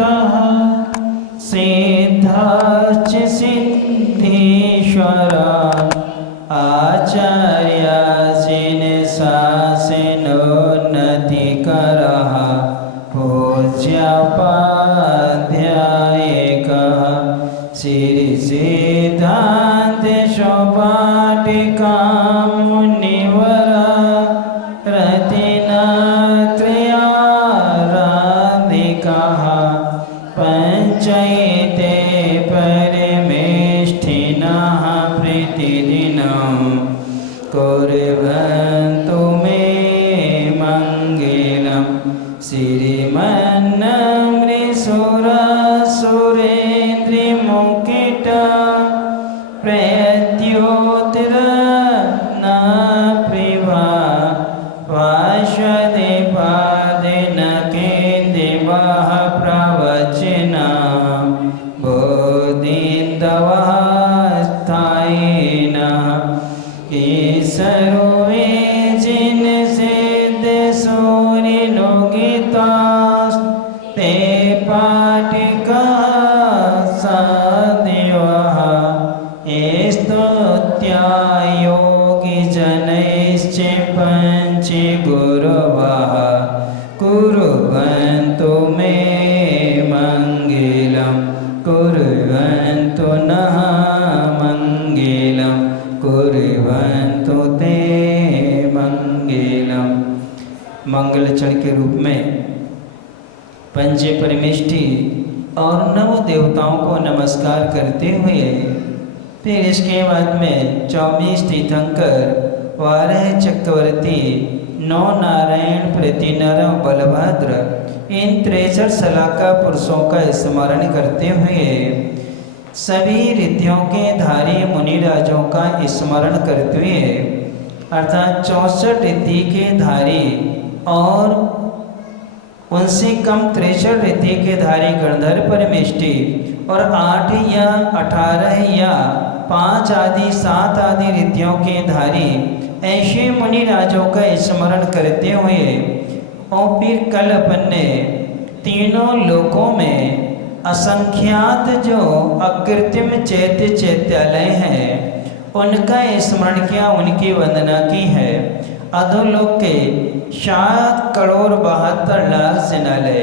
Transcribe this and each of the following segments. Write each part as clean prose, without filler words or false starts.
सिद्धः सिद्धाश्च सिद्धेश्वर आचार्यासीन शासनोन्नतिकरः पूज्योपाध्यायकः श्रीसिद्धान्त शोपाटिका मुनिवर रतिनात्रयाराधिकः पंचैते परमेष्ठिनः प्रतिदिनं कुर्वन्तु मे मङ्गलं श्रीमन्नमृसुरसुरेन्द्रिमुकुट प्रत्योत्तर न प्रिवा वाशदेपादेन केन्द्रिवः प्रवचना बोधिन्दवः स्थायिनः सर्वे जिन सिद्ध सूर्यलोकितास्ते पाटिका सादेवः स्तुत्या योगिजनैश्च पञ्चगुरवः कुर्वन्तु मे मङ्गलं कुर्वन्तु नः मङ्गलं कुर्वन्तु ते मङ्गलम्। मंगलचरण के रूप में पंच परमेष्ठी और नव देवताओं को नमस्कार करते हुए फिर इसके बाद में 24 तीर्थंकर 12 चक्रवर्ती 9 नारायण प्रतिनर बलभद्र इन 63 सलाका पुरुषों का स्मरण करते हुए सभी रिद्धियों के धारी मुनिराजों का स्मरण करते हुए अर्थात 64 रिद्धि के धारी और उनसे कम 63 रिद्धि के धारी गणधर परमेष्ठी और 8 या 18 या 5 आदि 7 आदि रिद्धियों के धारी ऐसे मुनिराजों का स्मरण करते हुए और फिर कल अपन ने तीनों लोकों में असंख्यात जो अकृत्रिम चैत्य चैत्यालय हैं उनका स्मरण किया, उनकी वंदना की है। अधोलोक के 7,72,00,000 सेनालय,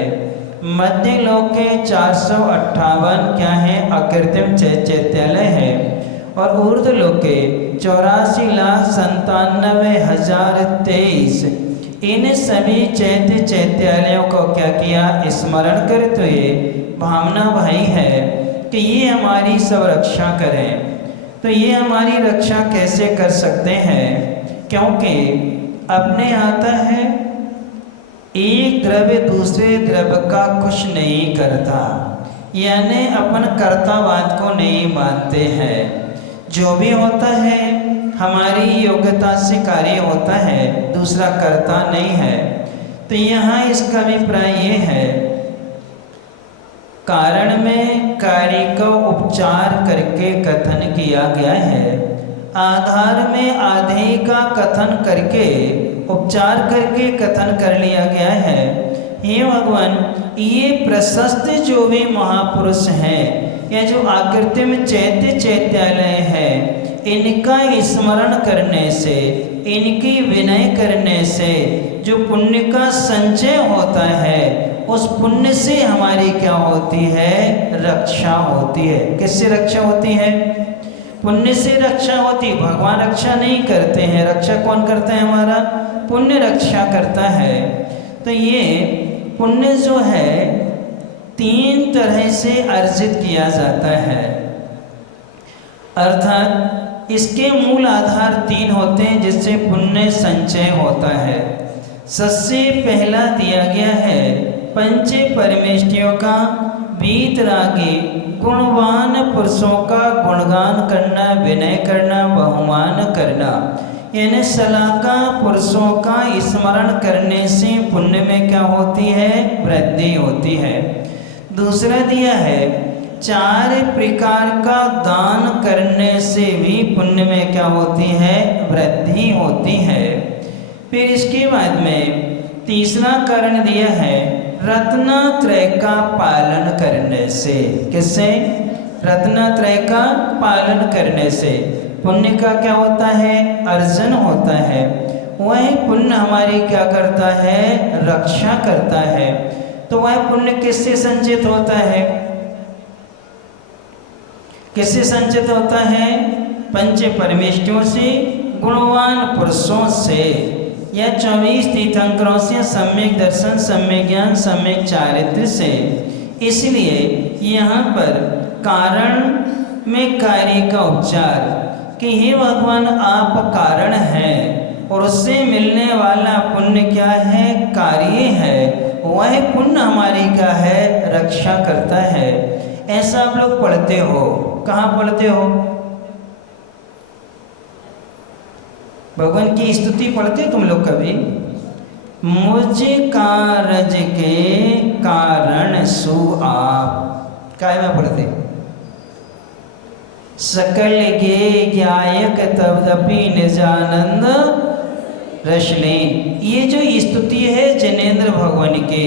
मध्य लोक के 458 क्या है अकृत्रिम चैत्यालय है और ऊर्ध्वलोक के 84,97,023 इन सभी चैत्य चैत्यालयों को क्या किया स्मरण करते हुए भावना भाई है कि ये हमारी सब रक्षा करें। तो ये हमारी रक्षा कैसे कर सकते हैं? क्योंकि अपने आता है एक द्रव्य दूसरे द्रव्य का कुछ नहीं करता, यानी अपन कर्तावाद को नहीं मानते हैं। जो भी होता है हमारी योग्यता से कार्य होता है, दूसरा कर्ता नहीं है। तो यहाँ इसका अभिप्राय ये है कारण में कार्य का उपचार करके कथन किया गया है, आधार में आधे का कथन करके उपचार करके कथन कर लिया गया है। हे भगवान, ये प्रशस्त जो भी महापुरुष हैं या जो आकृतिम चैत्य चैत्यालय है, इनका स्मरण करने से, इनकी विनय करने से जो पुण्य का संचय होता है, उस पुण्य से हमारी क्या होती है? रक्षा होती है। किससे रक्षा होती है? पुण्य से रक्षा होती। भगवान रक्षा नहीं करते हैं, रक्षा कौन करता है? हमारा पुण्य रक्षा करता है। तो ये पुण्य जो है 3 तरह से अर्जित किया जाता है, अर्थात इसके मूल आधार 3 होते हैं जिससे पुण्य संचय होता है। सबसे पहला दिया गया है पंच परमेष्ठियों का वीतरागी गुणवान पुरुषों का गुणगान करना, विनय करना, बहुमान करना, यानी सलाका पुरुषों का स्मरण करने से पुण्य में क्या होती है? वृद्धि होती है। दूसरा दिया है 4 प्रकार का दान करने से भी पुण्य में क्या होती है? वृद्धि होती है। फिर इसके बाद में तीसरा कारण दिया है रत्नत्रय का पालन करने से। किससे? रत्नत्रय का पालन करने से पुण्य का क्या होता है? अर्जन होता है। वह पुण्य हमारी क्या करता है? रक्षा करता है। तो वह पुण्य किससे संचित होता है? किससे संचित होता है? पंच परमेष्ठियों से, गुणवान पुरुषों से, या 24 तीर्थंकरों से, सम्यक दर्शन, सम्यक ज्ञान, सम्यक चारित्र से। इसलिए यहाँ पर कारण में कार्य का उपचार कि हे भगवान आप कारण हैं और उससे मिलने वाला पुण्य क्या है? कार्य है। वह पुण्य हमारी क्या है? रक्षा करता है। ऐसा आप लोग पढ़ते हो। कहाँ पढ़ते हो? भगवान की स्तुति पढ़ते तुम लोग कभी? मुझ कारज के कारण सु आप, काय में पढ़ते? सकल गे ज्ञायक तदपि निजानंद रश्ले। ये जो स्तुति है जनेन्द्र भगवान के,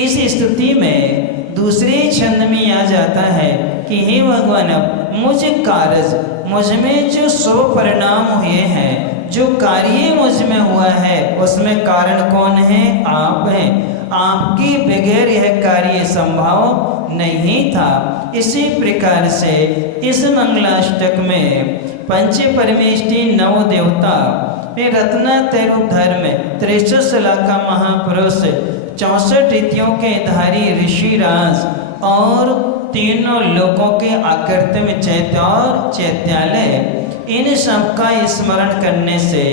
इस स्तुति में दूसरे छंद में आ जाता है कि हे भगवान मुझ कारज, मुझ में जो सो परिणाम हुए हैं, जो कार्य मुझ में हुआ है उसमें कारण कौन है? आप हैं। आपके बगैर यह कार्य संभव नहीं था। इसी प्रकार से इस मंगलाष्टक में पंच परमेष्टि नव देवता रत्नत्रय रूप धर्म 63 लाख का महापुरुष, 64 रीतियों के धारी ऋषिराज और तीनों लोकों के आकृतिम चैत्य और चैत्यालय, इन सब का स्मरण करने से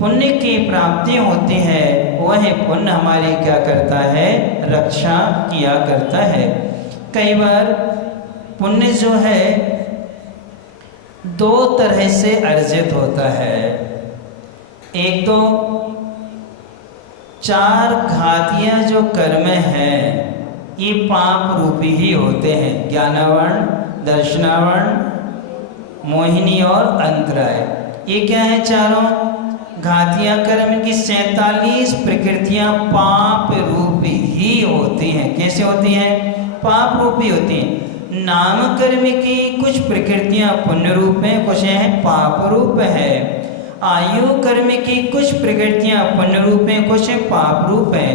पुण्य की प्राप्ति होती है। वह पुण्य हमारी क्या करता है? रक्षा किया करता है। कई बार पुण्य जो है दो तरह से अर्जित होता है। एक तो 4 घातियाँ जो कर्म हैं ये पाप रूपी ही होते हैं। ज्ञानावरण, दर्शनावरण, मोहिनी और अंतराय। ये क्या है? चारों घातियाँ कर्म की 47 प्रकृतियाँ पाप रूपी ही होती हैं। कैसे होती हैं? पाप रूपी होती हैं। नाम कर्म की कुछ प्रकृतियाँ पुण्य रूप हैं, कुछ हैं पाप रूप है। आयु कर्म की कुछ प्रकृतियाँ पुण्य रूप हैं, कुछ पाप रूप हैं।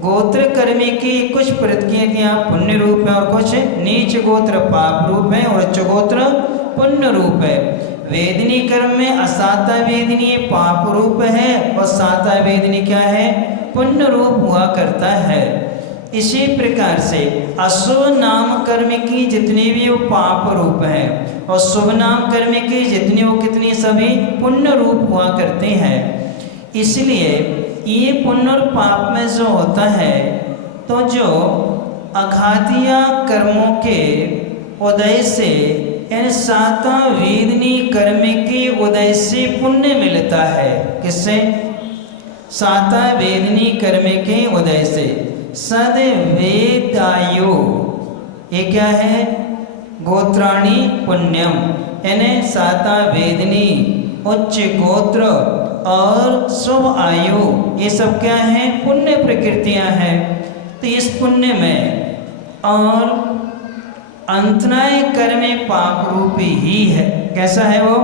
गोत्र कर्म की कुछ प्रकृतियाँ पुण्य रूप है और कुछ नीच गोत्र पाप रूप है और उच्च गोत्र पुण्य रूप है। वेदनी कर्म में असाता वेदनी पाप रूप है और साता वेदनी क्या है? पुण्य रूप हुआ करता है। इसी प्रकार से अशुभ नाम कर्म की जितनी भी वो पाप रूप है और शुभ नाम कर्म की जितनी वो कितनी सभी पुण्य रूप हुआ करते हैं। इसलिए ये पुण्य और पाप में जो होता है, तो जो अघातिया कर्मों के उदय से यानी साता वेदनी कर्म के उदय से पुण्य मिलता है। किससे? साता वेदनी कर्म के उदय से। सद वेदायु, ये क्या है? गोत्राणी पुण्यम, यानी साता वेदनी, उच्च गोत्र और शुभ आयु, ये सब क्या है? पुण्य प्रकृतियां हैं। तो इस पुण्य में और अंतराय कर्म पाप रूपी ही है। कैसा है वो?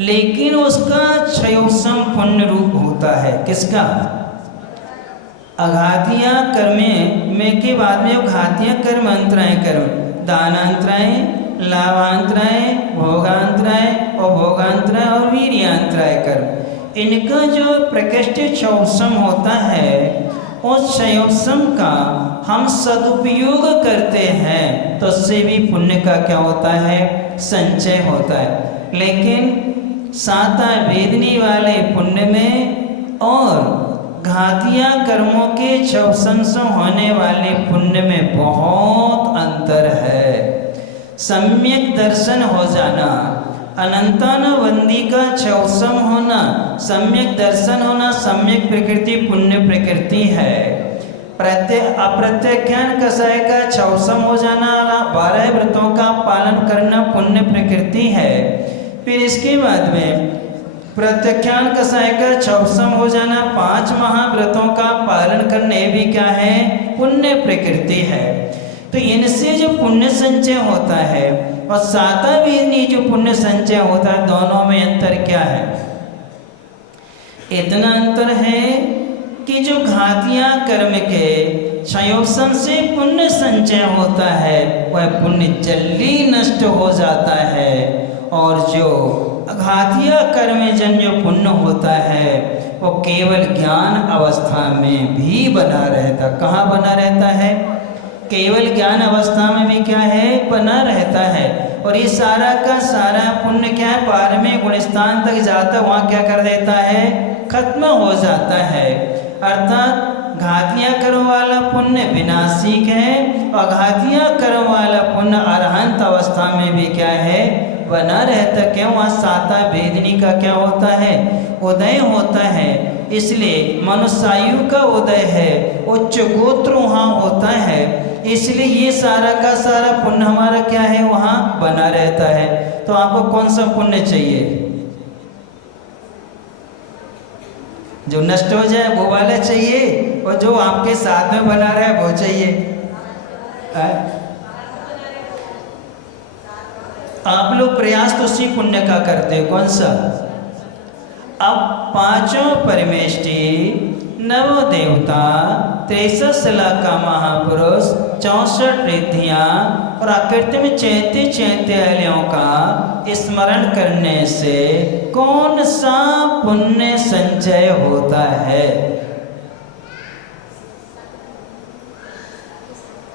लेकिन उसका क्षयोसम पुण्य रूप होता है। किसका? अघातिया कर्म में के बाद में घातिया कर्म, अंतराय कर्म, दानांतराय, लाभांतराय, भोगांतराय और भोगांतराय और वीर्यांतराय कर्म, इनका जो प्रकृष्ट क्षयोसम होता है, उस क्षयोसम का हम सदुपयोग करते हैं तो उससे भी पुण्य का क्या होता है? संचय होता है। लेकिन साता वेदनी वाले पुण्य में और घातिया कर्मों के क्षयोसम से होने वाले पुण्य में बहुत अंतर है। सम्यक दर्शन हो जाना, अनंतानवंदी का क्षयोसम होना, सम्यक दर्शन होना, सम्यक प्रकृति पुण्य प्रकृति है। अप्रत्यज्ञान कषाय का क्षयोसम हो जाना, 12 व्रतों का पालन करना पुण्य प्रकृति है। फिर इसके बाद में प्रत्याख्यान कसाय का क्षौसम हो जाना, 5 महाव्रतों का पालन करने भी क्या है, पुण्य प्रकृति है। तो इनसे जो पुण्य संचय होता है और सातावेदनी जो पुण्य संचय होता है, दोनों में अंतर क्या है? इतना अंतर है कि जो घातिया कर्म के क्षयोत्सव से पुण्य संचय होता है वह पुण्य जल्दी नष्ट हो जाता है, और जो घातिया कर्म जन जो पुण्य होता है वो केवल ज्ञान अवस्था में भी बना रहता। कहाँ बना रहता है? केवल ज्ञान अवस्था में भी क्या है, बना रहता है। और ये सारा का सारा पुण्य क्या है, पारमी गुण स्थान तक जाता, वहाँ क्या कर देता है, खत्म हो जाता है। अर्थात घातियाँ कर्म वाला पुण्य विनाशिक है और घातियाँ कर्म वाला पुण्य अरहंत अवस्था में भी क्या है, बना रहता। क्यों? वहाँ साता वेदनी का क्या होता है, उदय होता है। इसलिए मनुष्यायु का उदय है, उच्च गोत्र वहाँ होता है, इसलिए ये सारा का सारा पुण्य हमारा क्या है, वहाँ बना रहता है। तो आपको कौन सा पुण्य चाहिए? जो नष्ट हो जाए वो वाला चाहिए, और जो आपके साथ में बना रहे वो चाहिए? आप लोग प्रयास तो उसी पुण्य का करते हो, कौन सा? अब 5 परमेष्टि, 9 देवता, 63 लाख का महापुरुष, 64 रिद्धियाँ और आकृति में 34 का स्मरण करने से कौन सा पुण्य संचय होता है?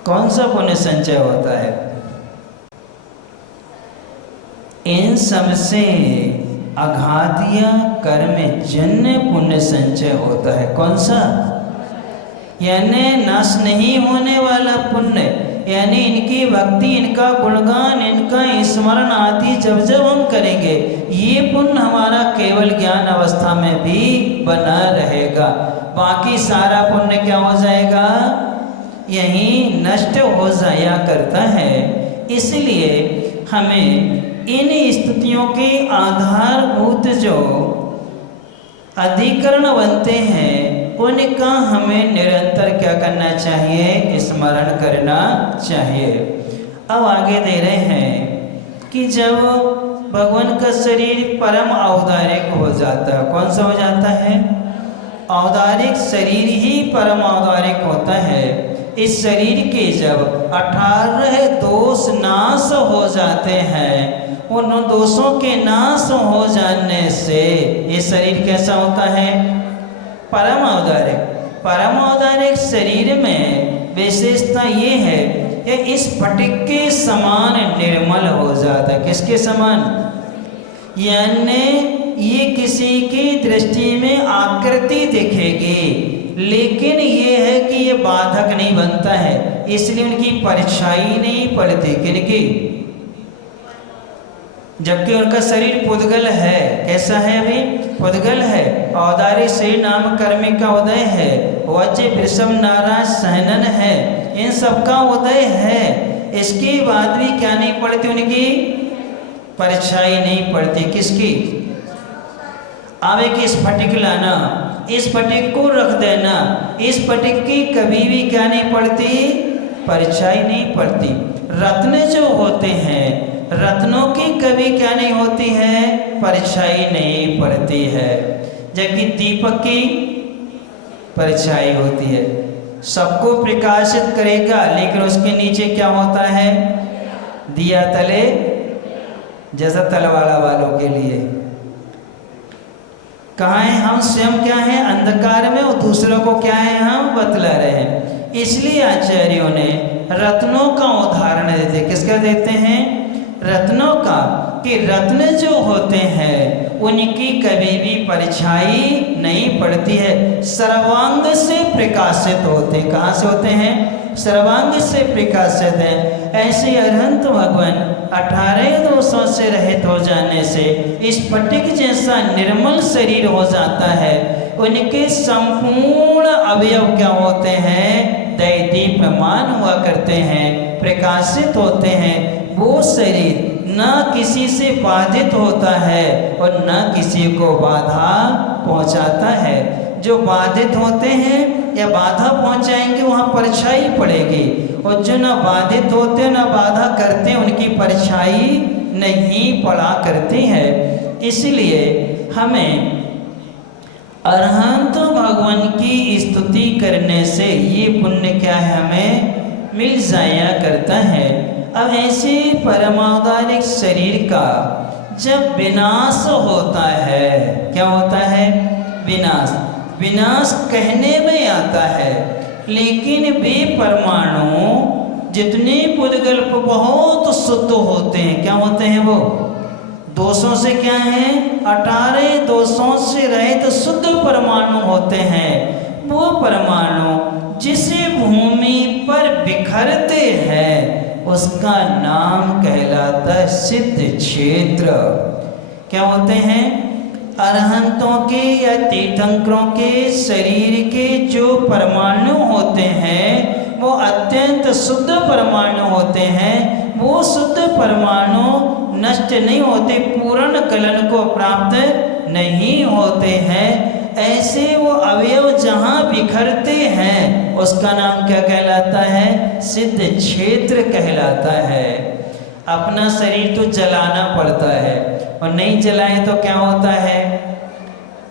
कौन सा पुण्य संचय होता है? इन सब से अघातिया कर्म जन्य पुण्य संचय होता है। कौन सा? यानी नाश नहीं होने वाला पुण्य, यानी इनकी भक्ति, इनका गुणगान, इनका स्मरण आदि जब जब हम करेंगे, ये पुण्य हमारा केवल ज्ञान अवस्था में भी बना रहेगा। बाकी सारा पुण्य क्या हो जाएगा, यही नष्ट हो जाया करता है। इसलिए हमें इन स्थितियों के आधारभूत जो अधिकरण बनते हैं उनका हमें निरंतर क्या करना चाहिए, स्मरण करना चाहिए। अब आगे दे रहे हैं कि जब भगवान का शरीर परम औदारिक हो जाता है, कौन सा हो जाता है? औदारिक शरीर ही परम औदारिक होता है। इस शरीर के जब 18 दोष नाश हो जाते हैं, उन दोषों के नाश हो जाने से ये शरीर कैसा होता है, परम औदारिक। परम औदारिक शरीर में विशेषता ये है कि इस स्फटिक के समान निर्मल हो जाता है। किसके समान? यानी ये किसी की दृष्टि में आकृति दिखेगी, लेकिन ये है कि ये बाधक नहीं बनता है, इसलिए उनकी परछाई नहीं पड़ती। किनकी? जबकि उनका शरीर पुद्गल है। कैसा है? अभी पुद्गल है। औदारिक शरीर नाम कर्मी का उदय है, वज्र वृषभ नाराज सहनन है, इन सब का उदय है। इसके बाद भी क्या नहीं पड़ती, उनकी परछाई नहीं पड़ती। किसकी? अब एक स्फटिक लाना, इस स्फटिक को रख देना, इस स्फटिक की कभी भी क्या नहीं पड़ती, परछाई नहीं पड़ती। रत्न जो होते हैं, रत्नों की कभी क्या नहीं होती है, परछाई नहीं पड़ती है। जबकि दीपक की परछाई होती है, सबको प्रकाशित करेगा, लेकिन उसके नीचे क्या होता है, दिया तले, जैसा तलवाड़ा वालों के लिए। कहाँ है? हम स्वयं क्या है, अंधकार में, और दूसरों को क्या है, हम बतला रहे हैं। इसलिए आचार्यों ने रत्नों का उदाहरण देते। किसका देते हैं? रत्नों का, कि रत्न जो होते हैं उनकी कभी भी परछाई नहीं पड़ती है, सर्वांग से प्रकाशित होते। कहाँ से होते हैं? सर्वांग से प्रकाशित है। ऐसे अरहंत भगवान 18 दोषों से रहित हो जाने से इस स्फटिक जैसा निर्मल शरीर हो जाता है। उनके संपूर्ण अवयव क्या होते हैं, दैदीप्यमान हुआ करते हैं, प्रकाशित होते हैं, वो शरीर न किसी से बाधित होता है और न किसी को बाधा पहुंचाता है। जो बाधित होते हैं या बाधा पहुंचाएंगे वहाँ परछाई पड़ेगी, और जो न बाधित होते न बाधा करते उनकी परछाई नहीं पड़ा करती है। इसलिए हमें अरहंत भगवान की स्तुति करने से ये पुण्य क्या है, हमें मिल जाया करता है। अब ऐसे परमावतारिक शरीर का जब विनाश होता है, क्या होता है? विनाश। विनाश कहने में आता है, लेकिन वे परमाणु जितने पुद्गल बहुत शुद्ध होते हैं, क्या होते हैं वो? दोषों से क्या है? 18 दोषों से रहित शुद्ध परमाणु होते हैं। वो परमाणु जिस भूमि पर बिखरते हैं उसका नाम कहलाता है सिद्ध क्षेत्र। क्या होते हैं? अरहंतों के या तीर्थंकरों के शरीर के जो परमाणु होते हैं वो अत्यंत शुद्ध परमाणु होते हैं। वो शुद्ध परमाणु नष्ट नहीं होते, पूर्ण कलन को प्राप्त नहीं होते हैं। ऐसे वो अवयव जहाँ बिखरते हैं उसका नाम क्या कहलाता है? सिद्ध क्षेत्र कहलाता है। अपना शरीर तो जलाना पड़ता है, और नहीं जलाए तो क्या होता है?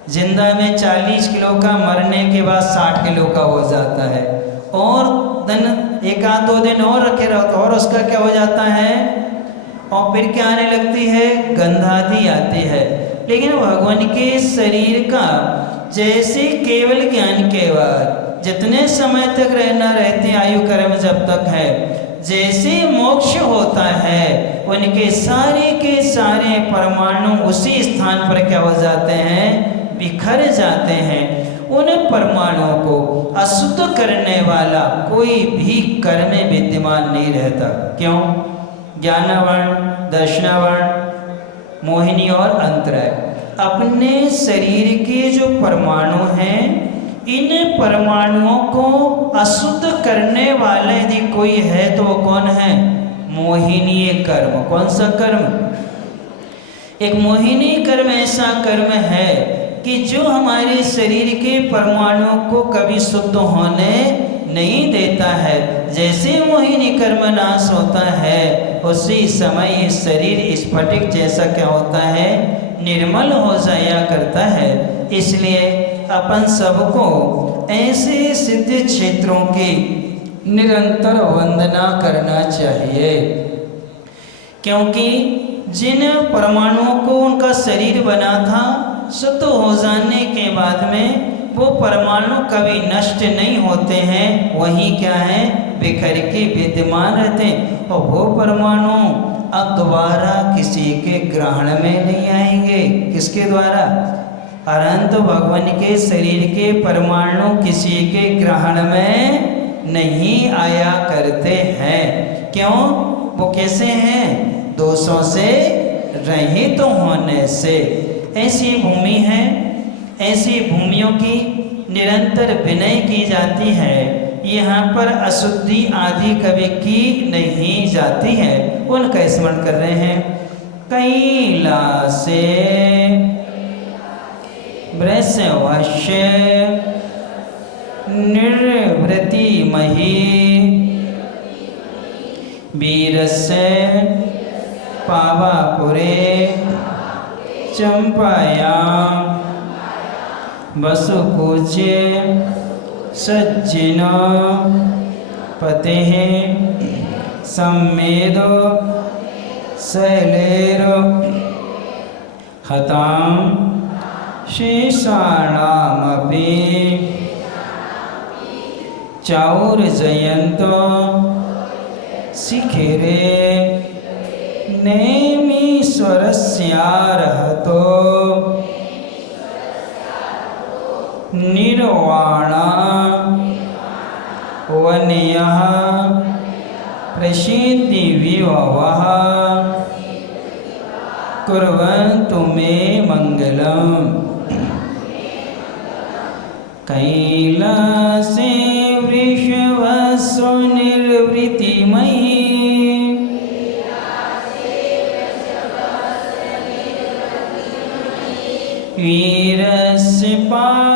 जिंदा में 40 किलो का, मरने के बाद 60 किलो का हो जाता है, और दिन एक आध दो दिन और रखे रहो तो और उसका क्या हो जाता है? और फिर क्या आने लगती है? गंधादि आती है। लेकिन भगवान के शरीर का जैसे केवल ज्ञान के बाद जितने समय तक रहना रहते आयु कर्म जब तक है, जैसे मोक्ष होता है उनके सारे के सारे परमाणु उसी स्थान पर क्या हो जाते हैं? बिखर जाते हैं। उन परमाणुओं को अशुद्ध करने वाला कोई भी कर्म में विद्यमान नहीं रहता। क्यों? ज्ञानवर्ण, दर्शनावर्ण, मोहिनी और अंतराय। अपने शरीर के जो परमाणु हैं, इन परमाणुओं को अशुद्ध करने वाले यदि कोई है तो वो कौन है? मोहिनी कर्म। कौन सा कर्म? एक मोहिनी कर्म ऐसा कर्म है कि जो हमारे शरीर के परमाणुओं को कभी शुद्ध होने नहीं देता है। जैसे मोहिनी कर्म नाश होता है उसी समय ये शरीर स्फटिक जैसा क्या होता है? निर्मल हो जाया करता है। इसलिए अपन सबको ऐसे सिद्ध क्षेत्रों की निरंतर वंदना करना चाहिए, क्योंकि जिन परमाणुओं को उनका शरीर बना था, शुद्ध हो जाने के बाद में वो परमाणु कभी नष्ट नहीं होते हैं, वही क्या है? बिखर के विद्यमान रहते हैं। और वो परमाणु अब दोबारा किसी के ग्रहण में नहीं आएंगे। किसके द्वारा? अनंत भगवान के शरीर के परमाणु किसी के ग्रहण में नहीं आया करते हैं। क्यों? वो कैसे हैं? दोषों से रहित होने से। ऐसी भूमि है, ऐसी भूमियों की निरंतर विनय की जाती है। यहाँ पर अशुद्धि आदि कभी की नहीं जाती है। उनका स्मरण कर रहे हैं। कैलासे वृषवश्य निर्वृति मही वीरस्य पावापुरे चंपायां वसुपूज्य सज्जिन पतेः सम्मेदो शैलेरो हतां शेषाणामपि चौर्जयन्तो शिखिरे नेमीश्वरस्यार्हतो निर्वाणा वन्यः प्रसिद्धि विभवः कुर्वन्तु मे मंगलम्। कैलासे वृषभस्व निर्वृतिमयी वीरस्य पावापुरे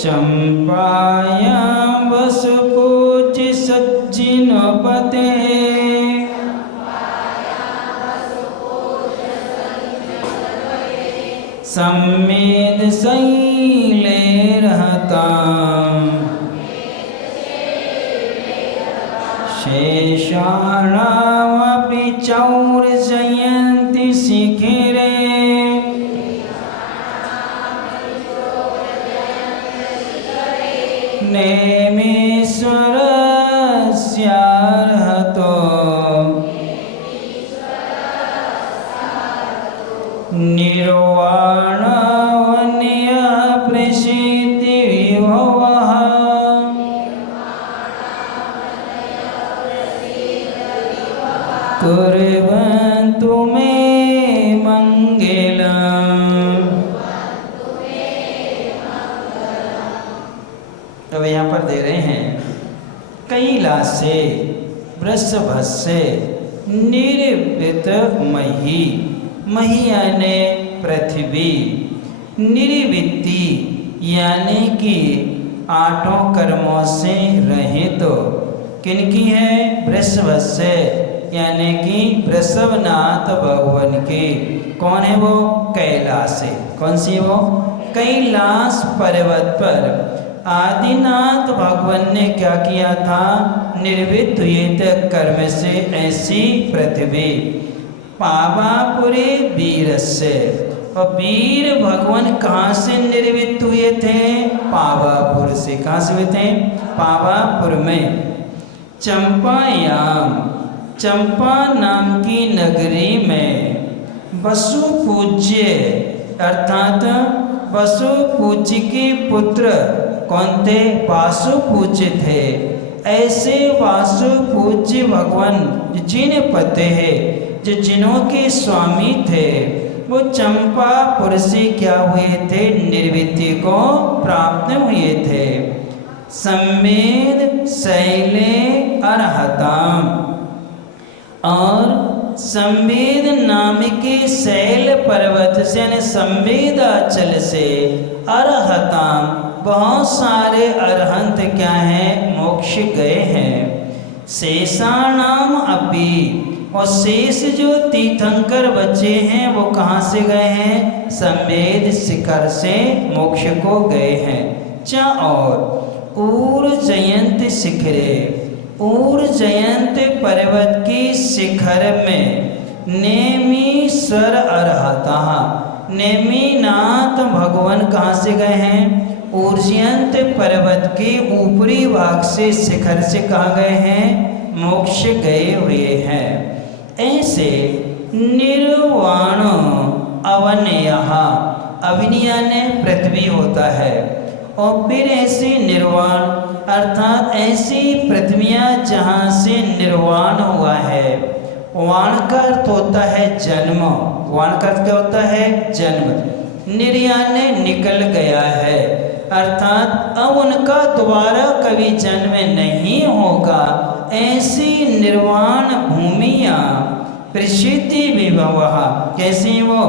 चंपायां वसुपूज्य सज्जिनपते सम्मेद शैलेर्हताम् शेषाणामपि चौर्जयन्ति शिखिरे नेमीश्वरस्यार्हतो निर्वाणवन्यः प्रसिद्धिविभवः कुर्वन्तु मे मंगलम्। अब यहाँ पर दे रहे हैं कैलासे वृषभस्य निर्वृत मही, मही यानी पृथ्वी, निर्वृत्ति यानी कि आठों कर्मों से रहित तो किनकी है? वृषभस्य यानी कि वृषभनाथ भगवान की। कौन है वो? कैलाश है। कौन सी वो? कैलाश पर्वत पर आदिनाथ भगवान ने क्या किया था? निर्वृत्त हुए थे कर्म से ऐसी पृथ्वी। पावापुरे वीरस्य, और वीर भगवान कहाँ से निर्वृत्त हुए थे? पावापुर से। कहाँ से हुए थे? पावापुर में। चंपायाम, चंपा नाम की नगरी में वसु पूज्य अर्थात वसु पूज्य के पुत्र कौन थे? वासु पूज्य थे। ऐसे वासु पूज्य भगवान जिन्हें पते हैं, जो जिनों के स्वामी थे, वो चंपापुर से क्या हुए थे? निर्वृत्ति को प्राप्त हुए थे। सम्मेद शैले अर्हताम, और संवेद नाम के शैल पर्वत से यानी संवेदाचल से अर्हताम बहुत सारे अरहंत क्या हैं? मोक्ष गए हैं। शेषाणाम अपि, और शेष जो तीर्थंकर बचे हैं वो कहाँ से गए हैं? संवेद शिखर से मोक्ष को गए हैं। च और ऊर्जयंत शिखरे, ऊर्जयंत पर्वत की शिखर में नेमीश्वर अर्हता, नेमीनाथ भगवान कहाँ से गए हैं? ऊर्जयंत पर्वत के ऊपरी भाग से शिखर से कहाँ गए हैं? मोक्ष गए हुए हैं। ऐसे निर्वाण अवनयः, अवनिया ने पृथ्वी होता है, और फिर ऐसी निर्वाण अर्थात ऐसी पृथ्वियाँ जहाँ से निर्वाण हुआ है। वाण का अर्थ होता है जन्म, वाण का अर्थ क्या होता है? जन्म। निर्याण निकल गया है, अर्थात अब उनका दोबारा कभी जन्म नहीं होगा। ऐसी निर्वाण भूमियाँ प्रसिद्धि विभवः, कैसी वो?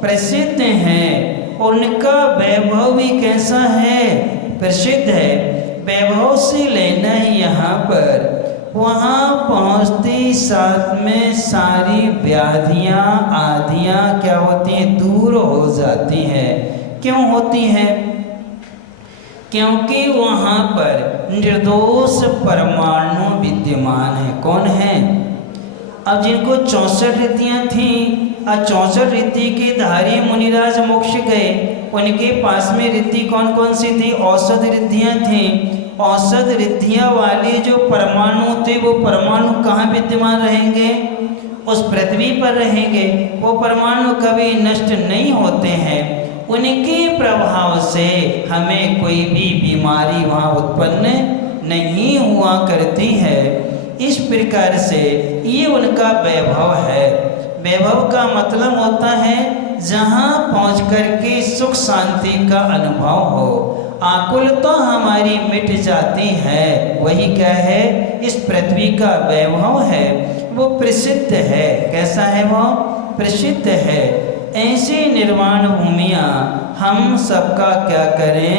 प्रसिद्ध हैं। उनका वैभव भी कैसा है? प्रसिद्ध है। वैभव से लेना ही यहाँ पर वहाँ पहुँचते साथ में सारी व्याधियाँ आदियाँ क्या होती हैं? दूर हो जाती हैं। क्यों होती हैं? क्योंकि वहाँ पर निर्दोष परमाणु विद्यमान है। कौन है? अब जिनको 64 रिद्धियाँ थीं, और 64 रिद्धि के धारी मुनिराज मोक्ष गए, उनके पास में रिद्धि कौन कौन सी थी? औषध रिद्धियाँ थीं। औषध रिद्धियाँ वाले जो परमाणु थे, वो परमाणु कहाँ विद्यमान रहेंगे? उस पृथ्वी पर रहेंगे। वो परमाणु कभी नष्ट नहीं होते हैं। उनके प्रभाव से हमें कोई भी बीमारी वहाँ उत्पन्न नहीं हुआ करती है। इस प्रकार से ये उनका वैभव है। वैभव का मतलब होता है जहाँ पहुँच करके सुख शांति का अनुभव हो, आकुलता हमारी मिट जाती है। वही क्या है? इस पृथ्वी का वैभव है। वो प्रसिद्ध है। कैसा है वो? प्रसिद्ध है। ऐसी निर्वाण भूमियाँ हम सबका क्या करें?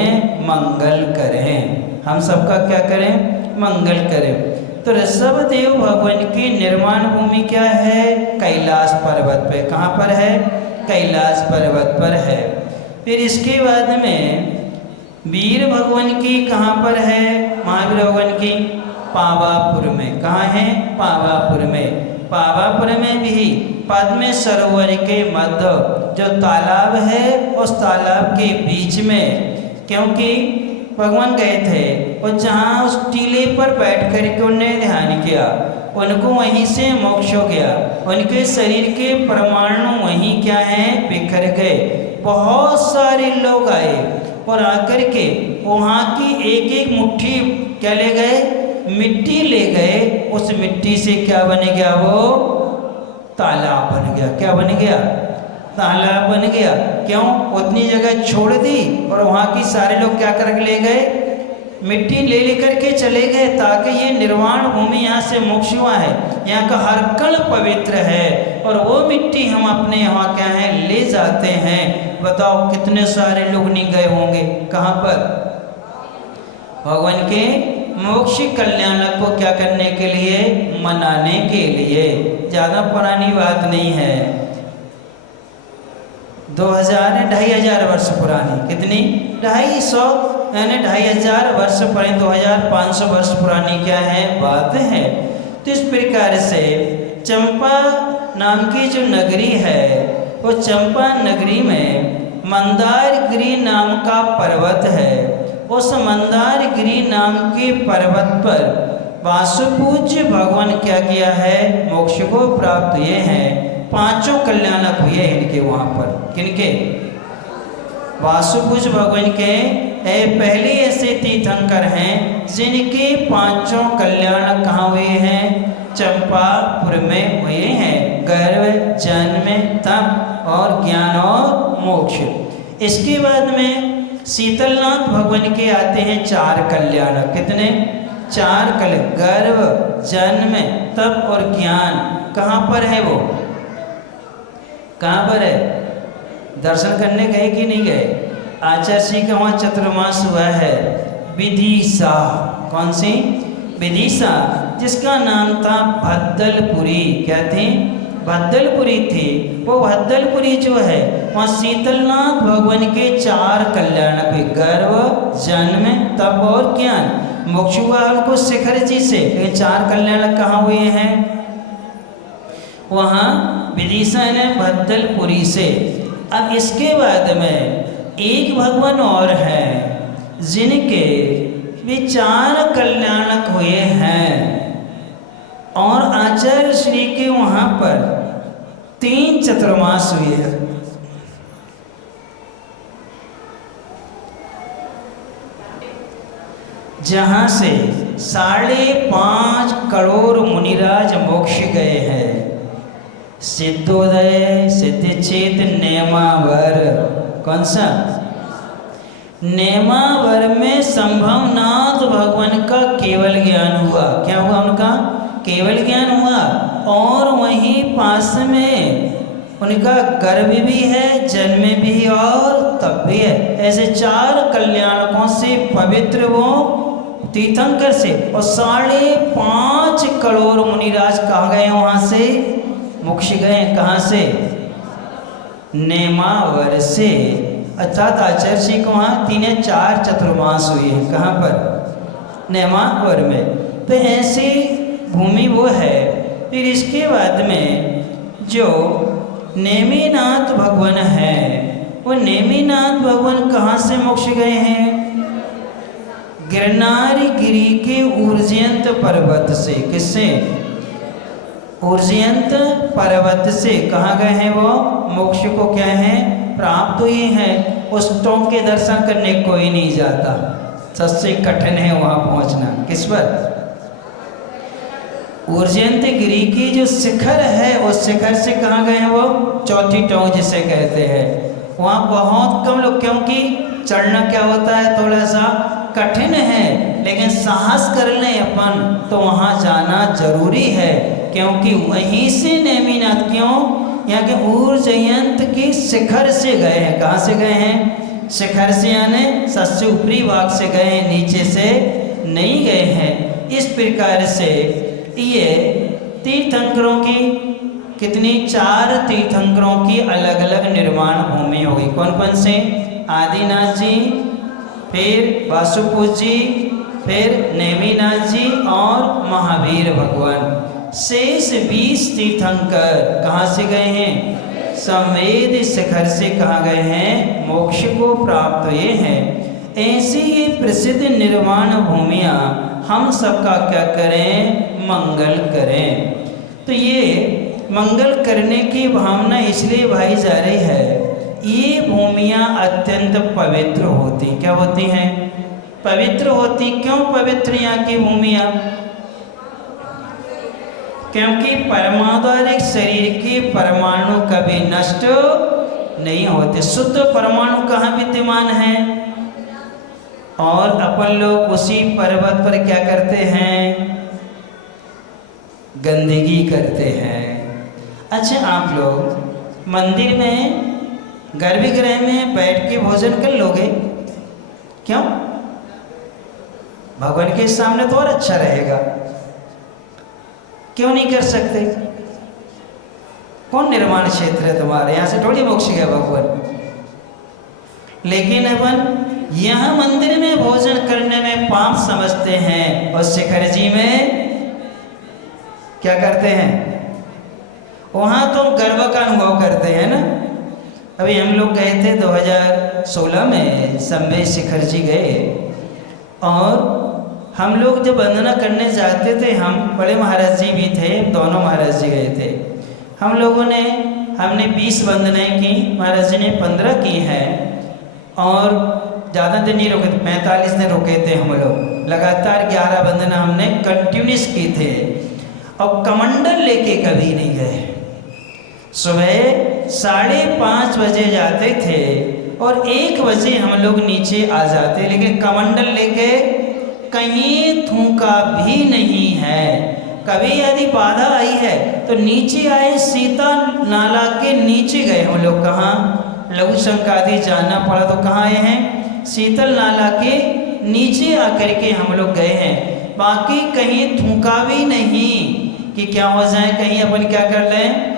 मंगल करें। हम सबका क्या करें? मंगल करें। तो ऋषभदेव भगवान की निर्वाण भूमि क्या है? कैलाश पर्वत पे। कहाँ पर है? कैलाश पर्वत पर है। फिर इसके बाद में वीर भगवान की कहाँ पर है? महावीर भगवान की पावापुर में। कहाँ है? पावापुर में। पावापुर में भी पद्म सरोवर के मध्य जो तालाब है, उस तालाब के बीच में, क्योंकि भगवान गए थे और जहाँ उस टीले पर बैठ कर के उन्होंने ध्यान किया, उनको वहीं से मोक्ष हो गया। उनके शरीर के परमाणु वहीं क्या हैं? बिखर गए। बहुत सारे लोग आए और आकर के वहाँ की एक एक मुट्ठी क्या ले गए? मिट्टी ले गए। उस मिट्टी से क्या बन गया? वो तालाब बन गया। क्या बन गया? तालाब बन गया। क्यों? उतनी जगह छोड़ दी और वहाँ की सारे लोग क्या कर ले गए? मिट्टी ले लेकर के चले गए, ताकि ये निर्वाण भूमि यहाँ से मोक्ष हुआ है, यहाँ का हर कण पवित्र है और वो मिट्टी हम अपने यहाँ क्या है? ले जाते हैं। बताओ कितने सारे लोग नहीं गए होंगे? कहाँ पर? भगवान के मोक्ष कल्याण को क्या करने के लिए? मनाने के लिए। ज़्यादा पुरानी बात नहीं है, 2500 वर्ष पुरानी। कितनी? 250, यानी 2500 वर्ष पुरानी, 2500 वर्ष पुरानी क्या है? बात है। तो इस प्रकार से चंपा नाम की जो नगरी है, वो चंपा नगरी में मंदारगिरी नाम का पर्वत है। उस मंदारगिरी नाम के पर्वत पर वासुपूज्य भगवान क्या किया है? मोक्ष को प्राप्त हुए हैं। 5 कल्याणक हुए इनके वहाँ पर। किनके? वासुपूज्य भगवान के पहले ऐसे तीर्थंकर हैं जिनके 5 कल्याण कहाँ हुए हैं? चंपापुर में हुए हैं। गर्भ, जन्म, तप और ज्ञान और मोक्ष। इसके बाद में शीतलनाथ भगवान के आते हैं 4 कल्याण। कितने? 4 कल्याण। गर्भ, जन्म, तप और ज्ञान। कहाँ पर है वो? कहाँ पर है? दर्शन करने गए कि नहीं गए? आचार्य का वहाँ चतुर्मास हुआ है। विदिशा। कौन सी? विदिशा, जिसका नाम था भद्दलपुरी। क्या थी? भद्दलपुरी थी। वो भद्दलपुरी जो है वहाँ शीतलनाथ भगवान के 4 कल्याण पे, गर्भ, जन्म, तप और ज्ञान। मोक्ष हुआ उनको शिखर जी से। ये 4 कल्याण कहाँ हुए हैं? वहाँ विदिशा ने भद्दलपुरी से। अब इसके बाद में एक भगवान और हैं जिनके भी 4 कल्याणक हुए हैं और आचार्य श्री के वहाँ पर 3 चतुर्मास हुए हैं। जहाँ से 5.5 करोड़ मुनिराज मोक्ष गए हैं। सिद्धोदय, सिद्धचेत, नेमावर। कौन सा? नेमावर में संभवनाथ भगवान का केवल ज्ञान हुआ। क्या हुआ उनका? केवल ज्ञान हुआ। और वहीं पास में उनका गर्भ भी है, जन्म भी और तप भी है। ऐसे 4 कल्याणकों से पवित्र वो तीर्थंकर से। और 5.5 करोड़ मुनिराज कहाँ गए? वहाँ से मोक्ष गए। कहाँ से? नेमावर से। अर्थात आचार्य जी को वहाँ 3-4 चतुर्मास हुए हैं। कहाँ पर? नेमावर में। तो ऐसी भूमि वो है। फिर इसके बाद में जो नेमिनाथ भगवान है, वो नेमिनाथ भगवान कहाँ से मोक्ष गए हैं? गिरनारगिरी के उर्जयंत पर्वत से। किससे? उर्जयंत पर्वत से कहाँ गए हैं वो? मोक्ष को क्या है? प्राप्त हुए हैं। उस टोंक के दर्शन करने कोई नहीं जाता, सबसे कठिन है वहाँ पहुँचना। किस पर? उर्जयंत गिरी की जो शिखर है, उस शिखर से कहाँ गए हैं वो? 4थी टोंक जिसे कहते हैं। वहाँ बहुत कम लोग, क्योंकि चढ़ना क्या होता है? थोड़ा सा कठिन है। लेकिन साहस कर लें अपन तो वहाँ जाना जरूरी है, क्योंकि वहीं से नेमिनाथ क्यों यहाँ के ऊर्जयंत के शिखर से गए हैं। कहाँ से गए हैं? शिखर से, यानी सबसे ऊपरी भाग से गए हैं, नीचे से नहीं गए हैं। इस प्रकार से ये तीर्थंकरों की कितनी 4 तीर्थंकरों की अलग अलग निर्माण भूमि होगी। कौन कौन से? आदिनाथ जी, फिर वासुपुर जी, फिर नेमिनाथ जी और महावीर भगवान। शेष 20 तीर्थंकर कहाँ से गए हैं? संवेद शिखर से कहाँ गए हैं? मोक्ष को प्राप्त हुए हैं। ऐसी ये प्रसिद्ध निर्वाण भूमियाँ हम सबका क्या करें? मंगल करें। तो ये मंगल करने की भावना इसलिए भाई जा रही है, ये भूमियाँ अत्यंत पवित्र होती। क्या होती हैं? पवित्र होती। क्यों पवित्र यहाँ की भूमियाँ? क्योंकि परमाणुरिक शरीर के परमाणु कभी नष्ट नहीं होते। शुद्ध परमाणु कहाँ विद्यमान है? और अपन लोग उसी पर्वत पर क्या करते हैं? गंदगी करते हैं। अच्छा, आप लोग मंदिर में गर्भगृह में बैठ के भोजन कर लोगे? क्यों? भगवान के सामने तो और अच्छा रहेगा। क्यों नहीं कर सकते? कौन निर्माण क्षेत्र है तुम्हारे? यहाँ से थोड़ी मोक्ष गया भगवान। लेकिन अपन यहाँ मंदिर में भोजन करने में पाप समझते हैं और शिखर जी में क्या करते हैं? वहाँ तो गर्व का अनुभव करते हैं ना। अभी हम लोग गए थे 2016 में, संवेद शिखर जी गए, और हम लोग जब वंदना करने जाते थे, हम बड़े महाराज जी भी थे, दोनों महाराज जी गए थे। हम लोगों ने हमने 20 वंदनाएँ की, महाराज जी ने 15 की हैं, और ज़्यादा दिन नहीं रुके थे, 45 दिन रुके थे हम लोग। लगातार 11 वंदना हमने कंटिन्यूस की थे, और कमंडल लेके कभी नहीं गए। सुबह 5:30 बजे जाते थे और 1 बजे हम लोग नीचे आ जाते, लेकिन कमंडल लेके कहीं थूका भी नहीं है। कभी यदि बाधा आई है तो नीचे आए, सीता नाला के नीचे गए हम लोग। कहाँ? लघु शंकादि जाना पड़ा तो कहाँ आए हैं? शीतल नाला के नीचे आकर के हम लोग गए हैं। बाकी कहीं थूका भी नहीं कि क्या हो जाए, कहीं अपन क्या कर लें।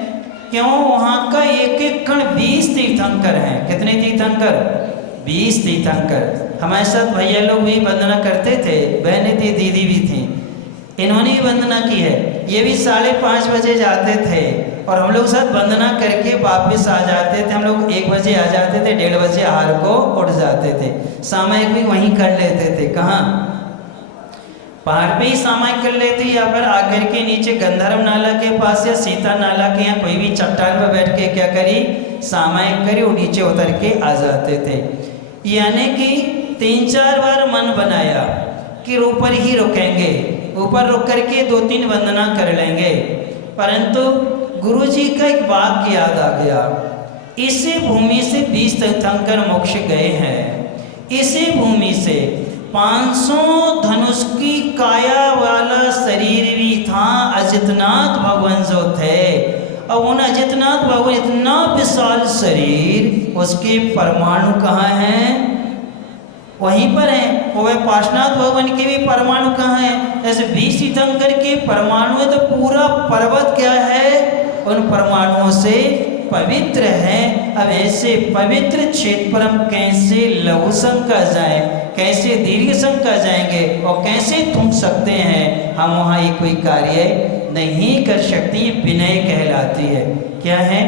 क्यों? वहाँ का एक एक कण 20 तीर्थंकर हैं। कितने तीर्थंकर? 20 तीर्थंकर। हमारे साथ भैया लोग भी वंदना करते थे, बहनें थी, दीदी भी थी, इन्होंने भी वंदना की है। ये भी 5:30 बजे जाते थे और हम लोग साथ वंदना करके वापस आ जाते थे। हम लोग 1 बजे आ जाते थे, 1:30 बजे आहार को उठ जाते थे। सामायिक भी वहीं कर लेते थे। कहाँ? पहाड़ पे ही सामायिक कर लेते, या फिर आकर के नीचे गंधर्व नाला के पास या सीता नाला के यहाँ कोई भी चट्टान पर बैठ के क्या करी? सामायिक करी और नीचे उतर के आ जाते थे। यानी कि 3-4 बार मन बनाया कि ऊपर ही रुकेंगे, ऊपर रुक करके 2-3 वंदना कर लेंगे, परंतु गुरुजी का एक वाक्य याद आ गया। इसी भूमि से 20 तीर्थंकर मोक्ष गए हैं। इसी भूमि से 500 धनुष की काया वाला शरीर भी था। अजितनाथ भगवान जो थे, और उन अजितनाथ भगवान इतना विशाल शरीर, उसके परमाणु कहाँ हैं? वहीं पर हैं। वह पार्श्वनाथ भगवान के भी परमाणु कहाँ हैं? जैसे 20 तीर्थंकर के परमाणु है, तो पूरा पर्वत क्या है? उन परमाणुओं से पवित्र है। अब ऐसे पवित्र क्षेत्र पर हम कैसे लघु शंका जाएं, कैसे दीर्घ शंका जाएंगे और कैसे थूक सकते हैं? हम वहाँ ये कोई कार्य नहीं कर सकते। ये विनय कहलाती है। क्या है?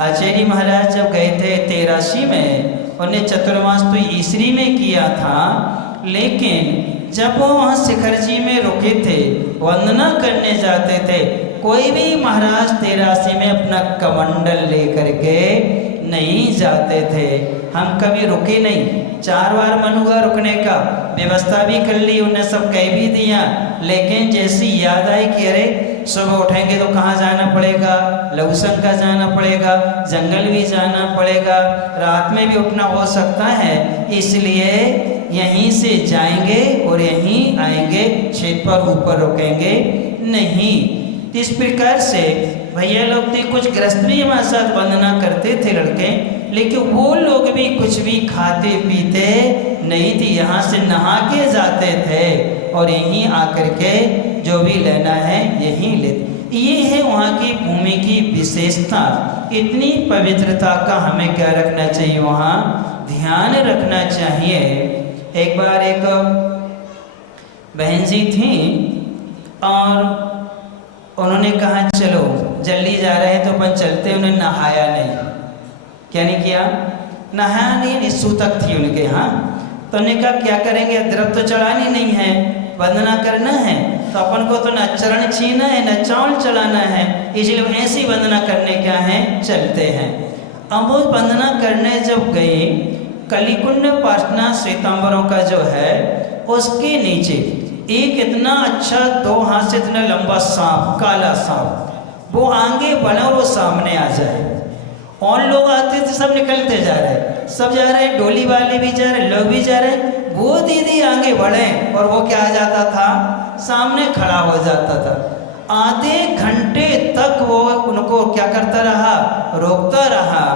आचार्य महाराज जब गए थे 83 में, उन्हें चतुर्मास तो ईसरी में किया था, लेकिन जब वो वहाँ शिखर जी में रुके थे, वंदना करने जाते थे, कोई भी महाराज 83 में अपना कमंडल लेकर के नहीं जाते थे। हम कभी रुके नहीं। 4 बार मन हुआ रुकने का, व्यवस्था भी कर ली, उन्हें सब कह भी दिया, लेकिन जैसी याद आई कि अरे सुबह उठेंगे तो कहाँ जाना पड़ेगा? लघु शंका जाना पड़ेगा, जंगल भी जाना पड़ेगा, रात में भी उठना हो सकता है, इसलिए यहीं से जाएंगे और यहीं आएंगे, छेद पर ऊपर रुकेंगे नहीं। इस प्रकार से भैया लोग थे, कुछ गृहस्थ भी हमारे साथ वंदना करते थे लड़के, लेकिन वो लोग भी कुछ भी खाते पीते नहीं थी, यहाँ से नहा के जाते थे और यहीं आकर के जो भी लेना है यहीं लेते। ये है वहाँ की भूमि की विशेषता। इतनी पवित्रता का हमें क्या रखना चाहिए, वहाँ ध्यान रखना चाहिए। एक बार एक बहन जी थी और उन्होंने कहा चलो जल्दी जा रहे हैं तो अपन चलते। उन्होंने नहाया नहीं, क्या नहीं किया, नहाया नहीं, सूतक थी उनके यहाँ। तो उन्होंने कहा क्या करेंगे, द्रव्य तो चढ़ानी नहीं है, वंदना करना है, तो अपन को तो न चरण छीना है न चावल चढ़ाना है, इसलिए ऐसी वंदना करने क्या है चलते हैं। अब वो वंदना करने जब गए, कलिकुंड पाटना श्वेतांबरों का जो है उसके नीचे एक इतना अच्छा 2 हाथ से इतना लंबा सांप, काला सांप, वो आगे बढ़ा वो सामने आ जाए। और लोग आते थे, सब निकलते जा रहे, सब जा रहे, डोली वाले भी जा रहे, लोग भी जा रहे। वो दीदी आगे बढ़े और वो क्या आ जाता था, सामने खड़ा हो जाता था। आधे घंटे तक वो उनको क्या करता रहा, रोकता रहा।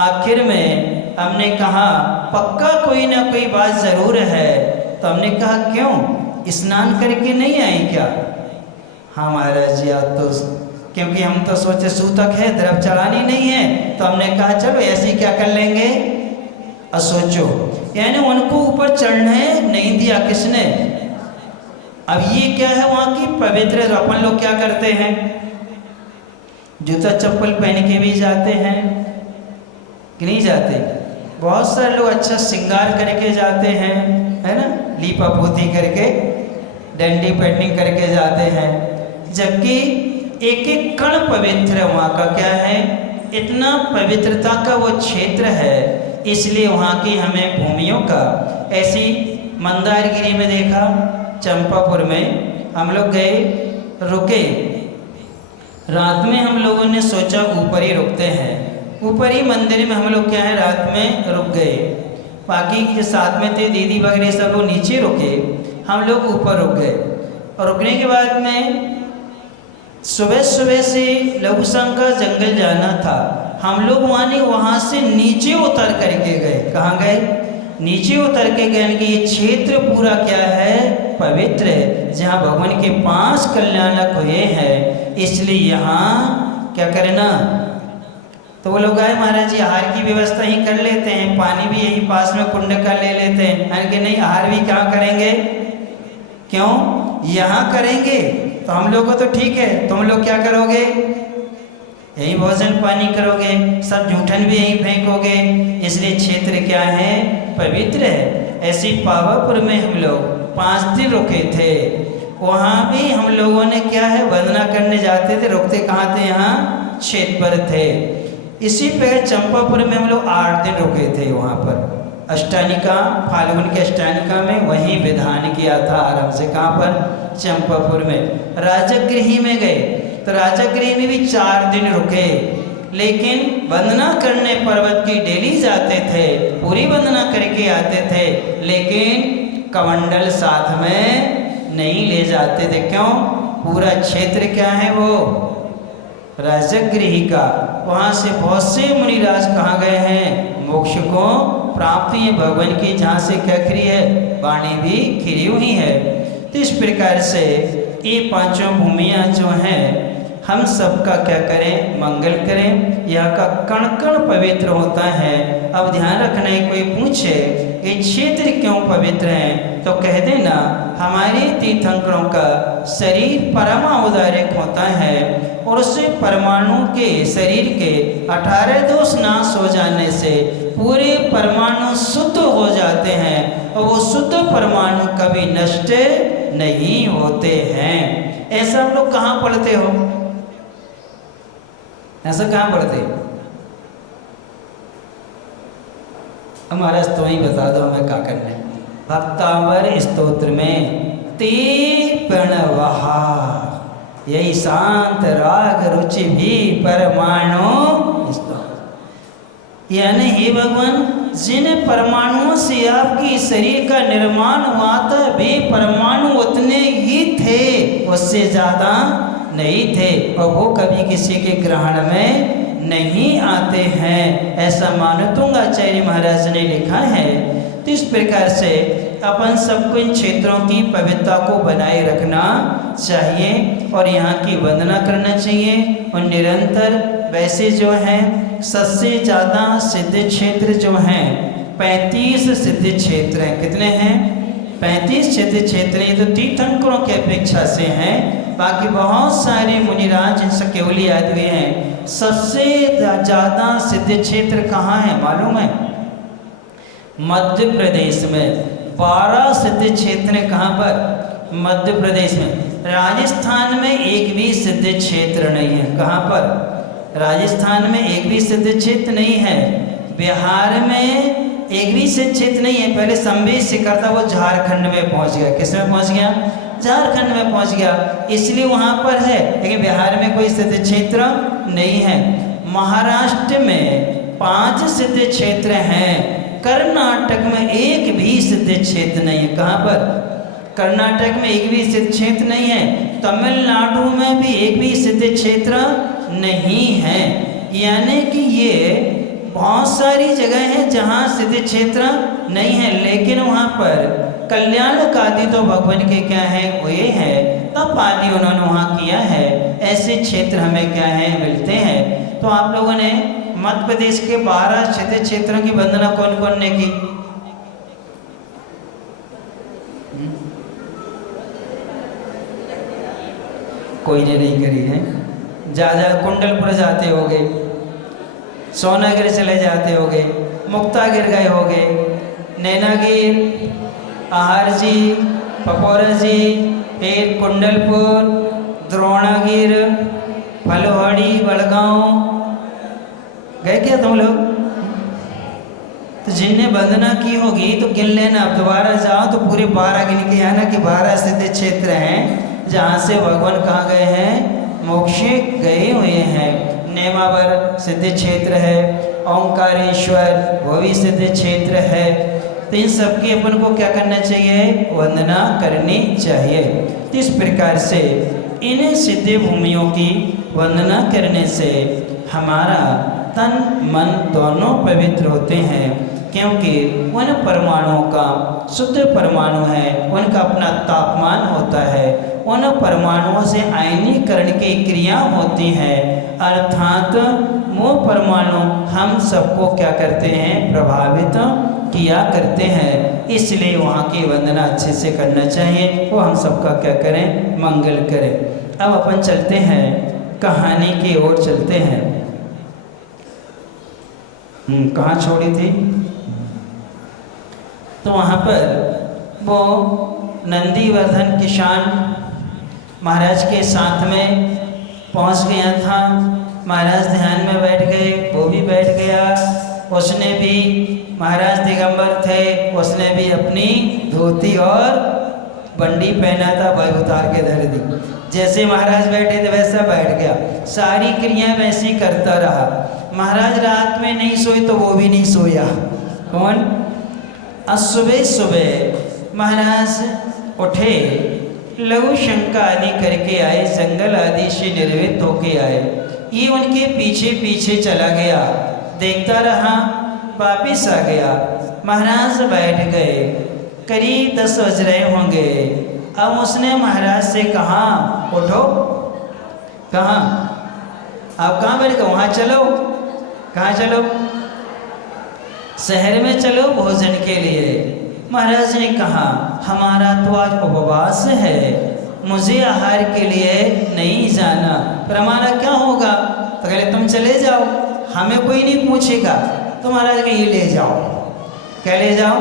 आखिर में हमने कहा पक्का कोई ना कोई बात ज़रूर है। तो हमने कहा क्यों, स्नान करके नहीं आए क्या? हाँ महाराज जी, आज तो क्योंकि हम तो सोचे सूतक है, द्रव चढ़ानी नहीं है, तो हमने कहा चलो ऐसे क्या कर लेंगे, सोचो। यानी उनको ऊपर चढ़ने नहीं दिया किसने। अब ये क्या है वहाँ की पवित्र, तो अपन लोग क्या करते हैं, जूता चप्पल पहन के भी जाते हैं कि नहीं जाते? बहुत सारे लोग अच्छा श्रृंगार करके जाते हैं, है ना, लीपा पोती करके, डंडी पेंटिंग करके जाते हैं, जबकि एक एक कण पवित्र है। वहाँ का क्या है, इतना पवित्रता का वो क्षेत्र है, इसलिए वहाँ की हमें भूमियों का। ऐसी मंदारगिरी में देखा, चंपापुर में हम लोग गए, रुके, रात में हम लोगों ने सोचा ऊपर ही रुकते हैं, ऊपर ही मंदिर में हम लोग क्या है रात में रुक गए। बाकी जो साथ में थे दीदी वगैरह सब लोग नीचे रुके, हम लोग ऊपर रुक गए। और रुकने के बाद में सुबह सुबह से लघु शंकर जंगल जाना था, हम लोग वहाँ से नीचे उतर करके गए। कहाँ गए, नीचे उतर के गए कि ये क्षेत्र पूरा क्या है, पवित्र है, जहाँ भगवान के 5 कल्याणक हुए हैं, इसलिए यहाँ क्या करना। तो वो लोग आए, महाराज जी आहार की व्यवस्था ही कर लेते हैं, पानी भी यहीं पास में कुंड का ले लेते हैं। यानी कि नहीं, आहार भी कहाँ करेंगे, क्यों यहाँ करेंगे, तो हम लोग को तो ठीक है, तुम लोग क्या करोगे, यही भोजन पानी करोगे, सब जूठन भी यहीं फेंकोगे, इसलिए क्षेत्र क्या है, पवित्र है। ऐसी पावापुर में हम लोग 5 दिन रुके थे, वहाँ भी हम लोगों ने क्या है वंदना करने जाते थे, रुकते कहाँ थे, यहाँ क्षेत्र पर थे। इसी प्रकार चंपापुर में हम लोग 8 दिन रुके थे, वहाँ पर अष्टानिका, फाल्गुन के अष्टानिका में वहीं विधान किया था आराम से। कहाँ पर, चंपापुर में। राजगृह में गए, तो राजगृह में भी 4 दिन रुके, लेकिन वंदना करने पर्वत की डेली जाते थे, पूरी वंदना करके आते थे, लेकिन कमंडल साथ में नहीं ले जाते थे। क्यों, पूरा क्षेत्र क्या है वो राजगृह का। वहाँ से बहुत से मुनिराज कहाँ गए हैं, मोक्ष को प्राप्ति है भगवान की, जहाँ से क्या खरी है, वाणी भी खिरी हुई है। तो इस प्रकार से ये 5 भूमियाँ जो हैं, हम सबका क्या करें, मंगल करें। यहाँ का कण कण पवित्र होता है। अब ध्यान रखना है, कोई पूछे ये क्षेत्र क्यों पवित्र हैं, तो कह देना हमारे तीर्थंकरों का शरीर परमावतारिक होता है, और उससे परमाणु के शरीर के 18 दोष नाश हो जाने से पूरे परमाणु शुद्ध हो जाते हैं, और वो शुद्ध परमाणु कभी नष्ट नहीं होते हैं। ऐसा हम लोग कहाँ पढ़ते हो, ऐसा कहाँ पढ़ते, हमारा तो ही बता दो हमें क्या करना है। भक्तावर स्तोत्र में ते प्रणवहा, यही शांत राग रुचि भी परमाणु, यानी हे भगवान जिन परमाणुओं से आपकी शरीर का निर्माण हुआ था वे परमाणु उतने ही थे, उससे ज़्यादा नहीं थे, और वो कभी किसी के ग्रहण में नहीं आते हैं, ऐसा मानवतुंगाचार्य महाराज ने लिखा है। तो इस प्रकार से अपन सबको इन क्षेत्रों की पवित्रता को बनाए रखना चाहिए और यहाँ की वंदना करना चाहिए। और निरंतर वैसे जो है सबसे ज़्यादा सिद्ध क्षेत्र जो हैं 35 सिद्ध क्षेत्र हैं। कितने हैं? 35 सिद्ध क्षेत्र। ये तो तीर्थंकरों की अपेक्षा से हैं, बाकी बहुत सारे मुनिराज जिनसे केवली आदि हैं। सबसे ज़्यादा सिद्ध क्षेत्र कहाँ है मालूम है? मध्य प्रदेश में 12 सिद्ध क्षेत्र हैं। कहाँ पर? मध्य प्रदेश में। राजस्थान में एक भी सिद्ध क्षेत्र नहीं है। कहाँ पर? राजस्थान में एक भी सिद्ध क्षेत्र नहीं है। बिहार में एक भी सिद्ध क्षेत्र नहीं है। पहले संवेद शिखर था, वो झारखंड में पहुंच गया। किस में पहुंच गया? झारखंड में पहुंच गया, इसलिए वहाँ पर है, लेकिन बिहार में कोई सिद्ध क्षेत्र नहीं है। महाराष्ट्र में 5 सिद्ध क्षेत्र हैं। कर्नाटक में एक भी सिद्ध क्षेत्र नहीं है। कहाँ पर? कर्नाटक में एक भी सिद्ध क्षेत्र नहीं है। तमिलनाडु में भी एक भी सिद्ध क्षेत्र नहीं है। यानी कि ये बहुत सारी जगह है जहाँ सिद्ध क्षेत्र नहीं है, लेकिन वहाँ पर कल्याण का आदि तो भगवान के क्या है वो ये है, तब आदि उन्होंने वहाँ किया है। ऐसे क्षेत्र हमें क्या है मिलते हैं। तो आप लोगों ने मध्य प्रदेश के 12 सिद्ध क्षेत्रों की वंदना कौन कौन ने की? कोई ने नहीं करी है। ज़्यादा कुंडलपुर जाते होगे, सोनागिर चले जाते होगे, मुक्तागिर गए होगे, नैनागिर, आहार जी, पपौरा जी, फिर कुंडलपुर, द्रोणागिर, फलवाड़ी, बड़गांव गए क्या तुम लोग? तो जिनने वंदना की होगी तो गिन लेना। अब दोबारा जाओ तो पूरे 12 गिन के आना कि 12 सिद्ध क्षेत्र हैं जहाँ से भगवान कहाँ गए हैं? मोक्षे गए हुए हैं। नेमावर सिद्ध क्षेत्र है, ओंकारेश्वर वो भी सिद्ध क्षेत्र है। तो इन सबकी अपन को क्या करना चाहिए? वंदना करनी चाहिए। तो इस प्रकार से इन सिद्ध भूमियों की वंदना करने से हमारा तन मन दोनों पवित्र होते हैं, क्योंकि उन परमाणुओं का शुद्ध परमाणु है, उनका अपना तापमान होता है, उन परमाणुओं से आयनीकरण की क्रिया होती है, अर्थात वो परमाणु हम सबको क्या करते हैं? प्रभावित किया करते हैं। इसलिए वहाँ की वंदना अच्छे से करना चाहिए। वो हम सबका क्या करें? मंगल करें। अब अपन चलते हैं कहानी की ओर चलते हैं। कहाँ छोड़ी थी? तो वहाँ पर वो नंदीवर्धन किसान महाराज के साथ में पहुँच गया था। महाराज ध्यान में बैठ गए, वो भी बैठ गया। उसने भी, महाराज दिगंबर थे, उसने भी अपनी धोती और बंडी पहना था, वह उतार के धर दी। जैसे महाराज बैठे थे वैसा बैठ गया। सारी क्रियाएं वैसी करता रहा। महाराज रात में नहीं सोए तो वो भी नहीं सोया। कौन? सुबह सुबह महाराज उठे, लघु शंका आदि करके आए, जंगल आदि से निर्वृत्त होके आए। ये उनके पीछे पीछे चला गया, देखता रहा, वापिस आ गया। महाराज बैठ गए, करीब 10 बज रहे होंगे। अब उसने महाराज से कहा, उठो। कहाँ? आप कहाँ बैठ गए? वहाँ चलो। कहाँ चलो? शहर में चलो भोजन के लिए। महाराज ने कहा, हमारा तो आज उपवास है, मुझे आहार के लिए नहीं जाना। पर हमारा क्या होगा? तो कहले तुम चले जाओ, हमें कोई नहीं पूछेगा। तो महाराज कहे ये ले जाओ। क्या ले जाओ?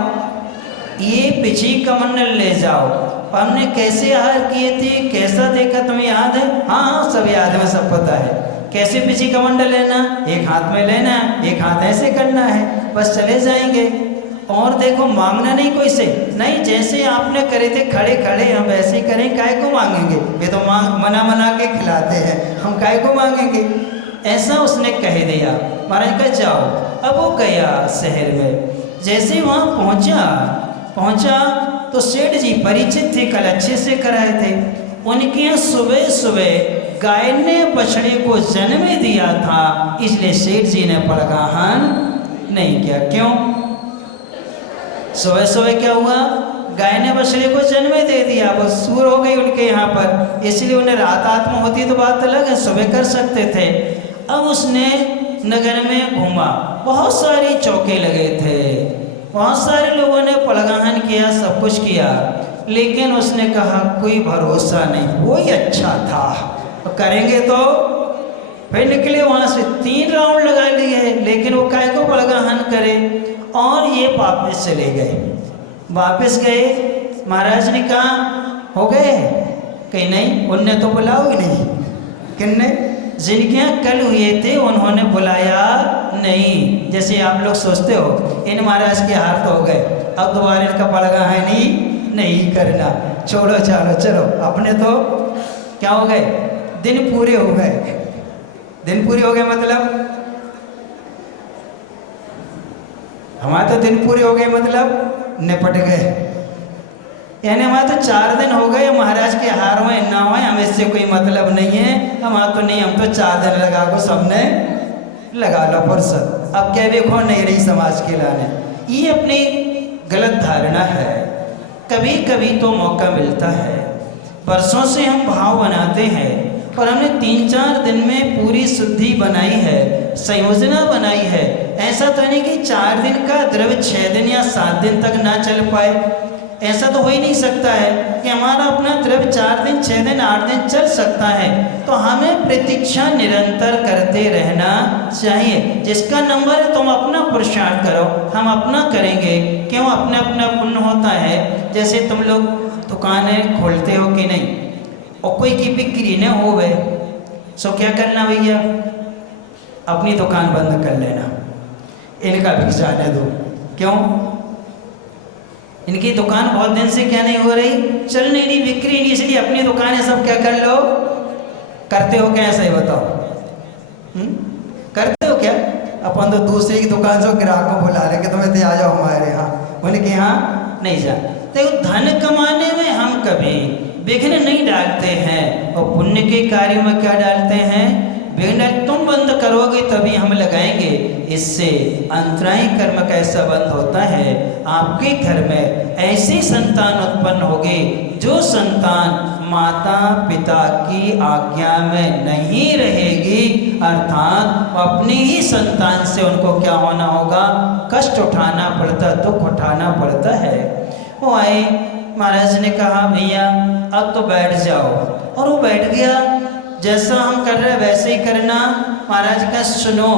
ये पिछी कमंडल ले जाओ। हमने कैसे आहार किए थे, कैसा देखा, तुम्हें याद है? हाँ हाँ सब याद है, सब पता है। कैसे पिछी कमंडल लेना? एक हाथ में लेना है, एक हाथ ऐसे करना है, बस चले जाएंगे। और देखो मांगना नहीं कोई से, नहीं जैसे आपने करे थे खड़े खड़े हम वैसे ही करें, काय को मांगेंगे? वे तो मना मना के खिलाते हैं, हम काय को मांगेंगे? ऐसा उसने कह दिया। महाराज का जाओ। अब वो गया शहर में। जैसे वहाँ पहुँचा तो सेठ जी परिचित थे, कल अच्छे से कराए थे। उनके यहाँ सुबह सुबह गाय ने बछड़े को जन्म दिया था, इसलिए सेठ जी ने पड़गाहन नहीं किया। क्यों? सुबह सुबह क्या हुआ? गाय ने बछड़े को जन्म दे दिया, वो सूर हो गई उनके यहाँ पर, इसलिए उन्हें रात आत्मा होती तो बात अलग है, सुबह कर सकते थे। अब उसने नगर में घूमा, बहुत सारी चौके लगे थे, बहुत सारे लोगों ने पड़गाहन किया, सब कुछ किया, लेकिन उसने कहा कोई भरोसा नहीं, वही अच्छा था, करेंगे तो। फिर निकले वहाँ से, 3 राउंड लगा लिए, लेकिन वो काय को पड़गाहन करे, और ये वापस चले गए। वापस गए, महाराज ने कहा हो गए? कहीं नहीं, उनने तो बुलाओ ही नहीं। किन्ने? जिनके यहाँ कल हुए थे उन्होंने बुलाया नहीं। जैसे आप लोग सोचते हो इन महाराज के हार तो हो गए, अब दोबारा इनका पड़गाहन ही नहीं करना, छोड़ो चलो चलो। अपने तो क्या हो गए? दिन पूरे हो गए। दिन पूरे हो गए मतलब हमारे तो दिन पूरे हो गए मतलब निपट गए, यानी हमारे तो 4 दिन हो गए, महाराज के हार हुए ना हुए हमें इससे कोई मतलब नहीं है, हमारा तो नहीं, हम तो 4 दिन लगा को सबने लगा लो फुर्सत। अब क्या देखो नहीं रही समाज के लाने, ये अपनी गलत धारणा है। कभी कभी तो मौका मिलता है, बरसों से हम भाव बनाते हैं और हमने 3-4 दिन में पूरी शुद्धि बनाई है, संयोजना बनाई है। ऐसा तो नहीं कि 4 दिन का द्रव्य 6 दिन या 7 दिन तक ना चल पाए, ऐसा तो हो ही नहीं सकता है कि हमारा अपना द्रव्य 4 दिन 6 दिन 8 दिन चल सकता है। तो हमें प्रतीक्षा निरंतर करते रहना चाहिए। जिसका नंबर है तुम अपना पुरुषार्थ करो, हम अपना करेंगे। क्यों? अपना अपना पुण्य होता है। जैसे तुम लोग दुकानें खोलते हो कि नहीं, और कोई की बिक्री न हो गए सो क्या करना भैया? अपनी दुकान बंद कर लेना, इनका बिक जाने दो। क्यों? इनकी दुकान बहुत दिन से क्या नहीं हो रही, चल नहीं रही, बिक्री नहीं, इसलिए अपनी दुकानें सब क्या कर लो। करते हो क्या? ऐसा ही बताओ, करते हो क्या? अपन तो दूसरे की दुकान से ग्राहक को बुला रहे कि तुम्हें तो आ जाओ हमारे यहाँ, उनके यहाँ नहीं जा। देखो धन कमाने में हम कभी विघ्न नहीं डालते हैं, और पुण्य के कार्यों में क्या डालते हैं? विघ्न। तुम बंद करोगे तभी हम लगाएंगे। इससे अंतरायी कर्म कैसा बंद होता है? आपके घर में ऐसी संतान उत्पन्न होगी जो संतान माता पिता की आज्ञा में नहीं रहेगी, अर्थात अपनी ही संतान से उनको क्या होना होगा? कष्ट उठाना पड़ता, दुख उठाना पड़ता है। वो आए, महाराज ने कहा भैया अब तो बैठ जाओ, और वो बैठ गया। जैसा हम कर रहे वैसे ही करना। महाराज का सुनो,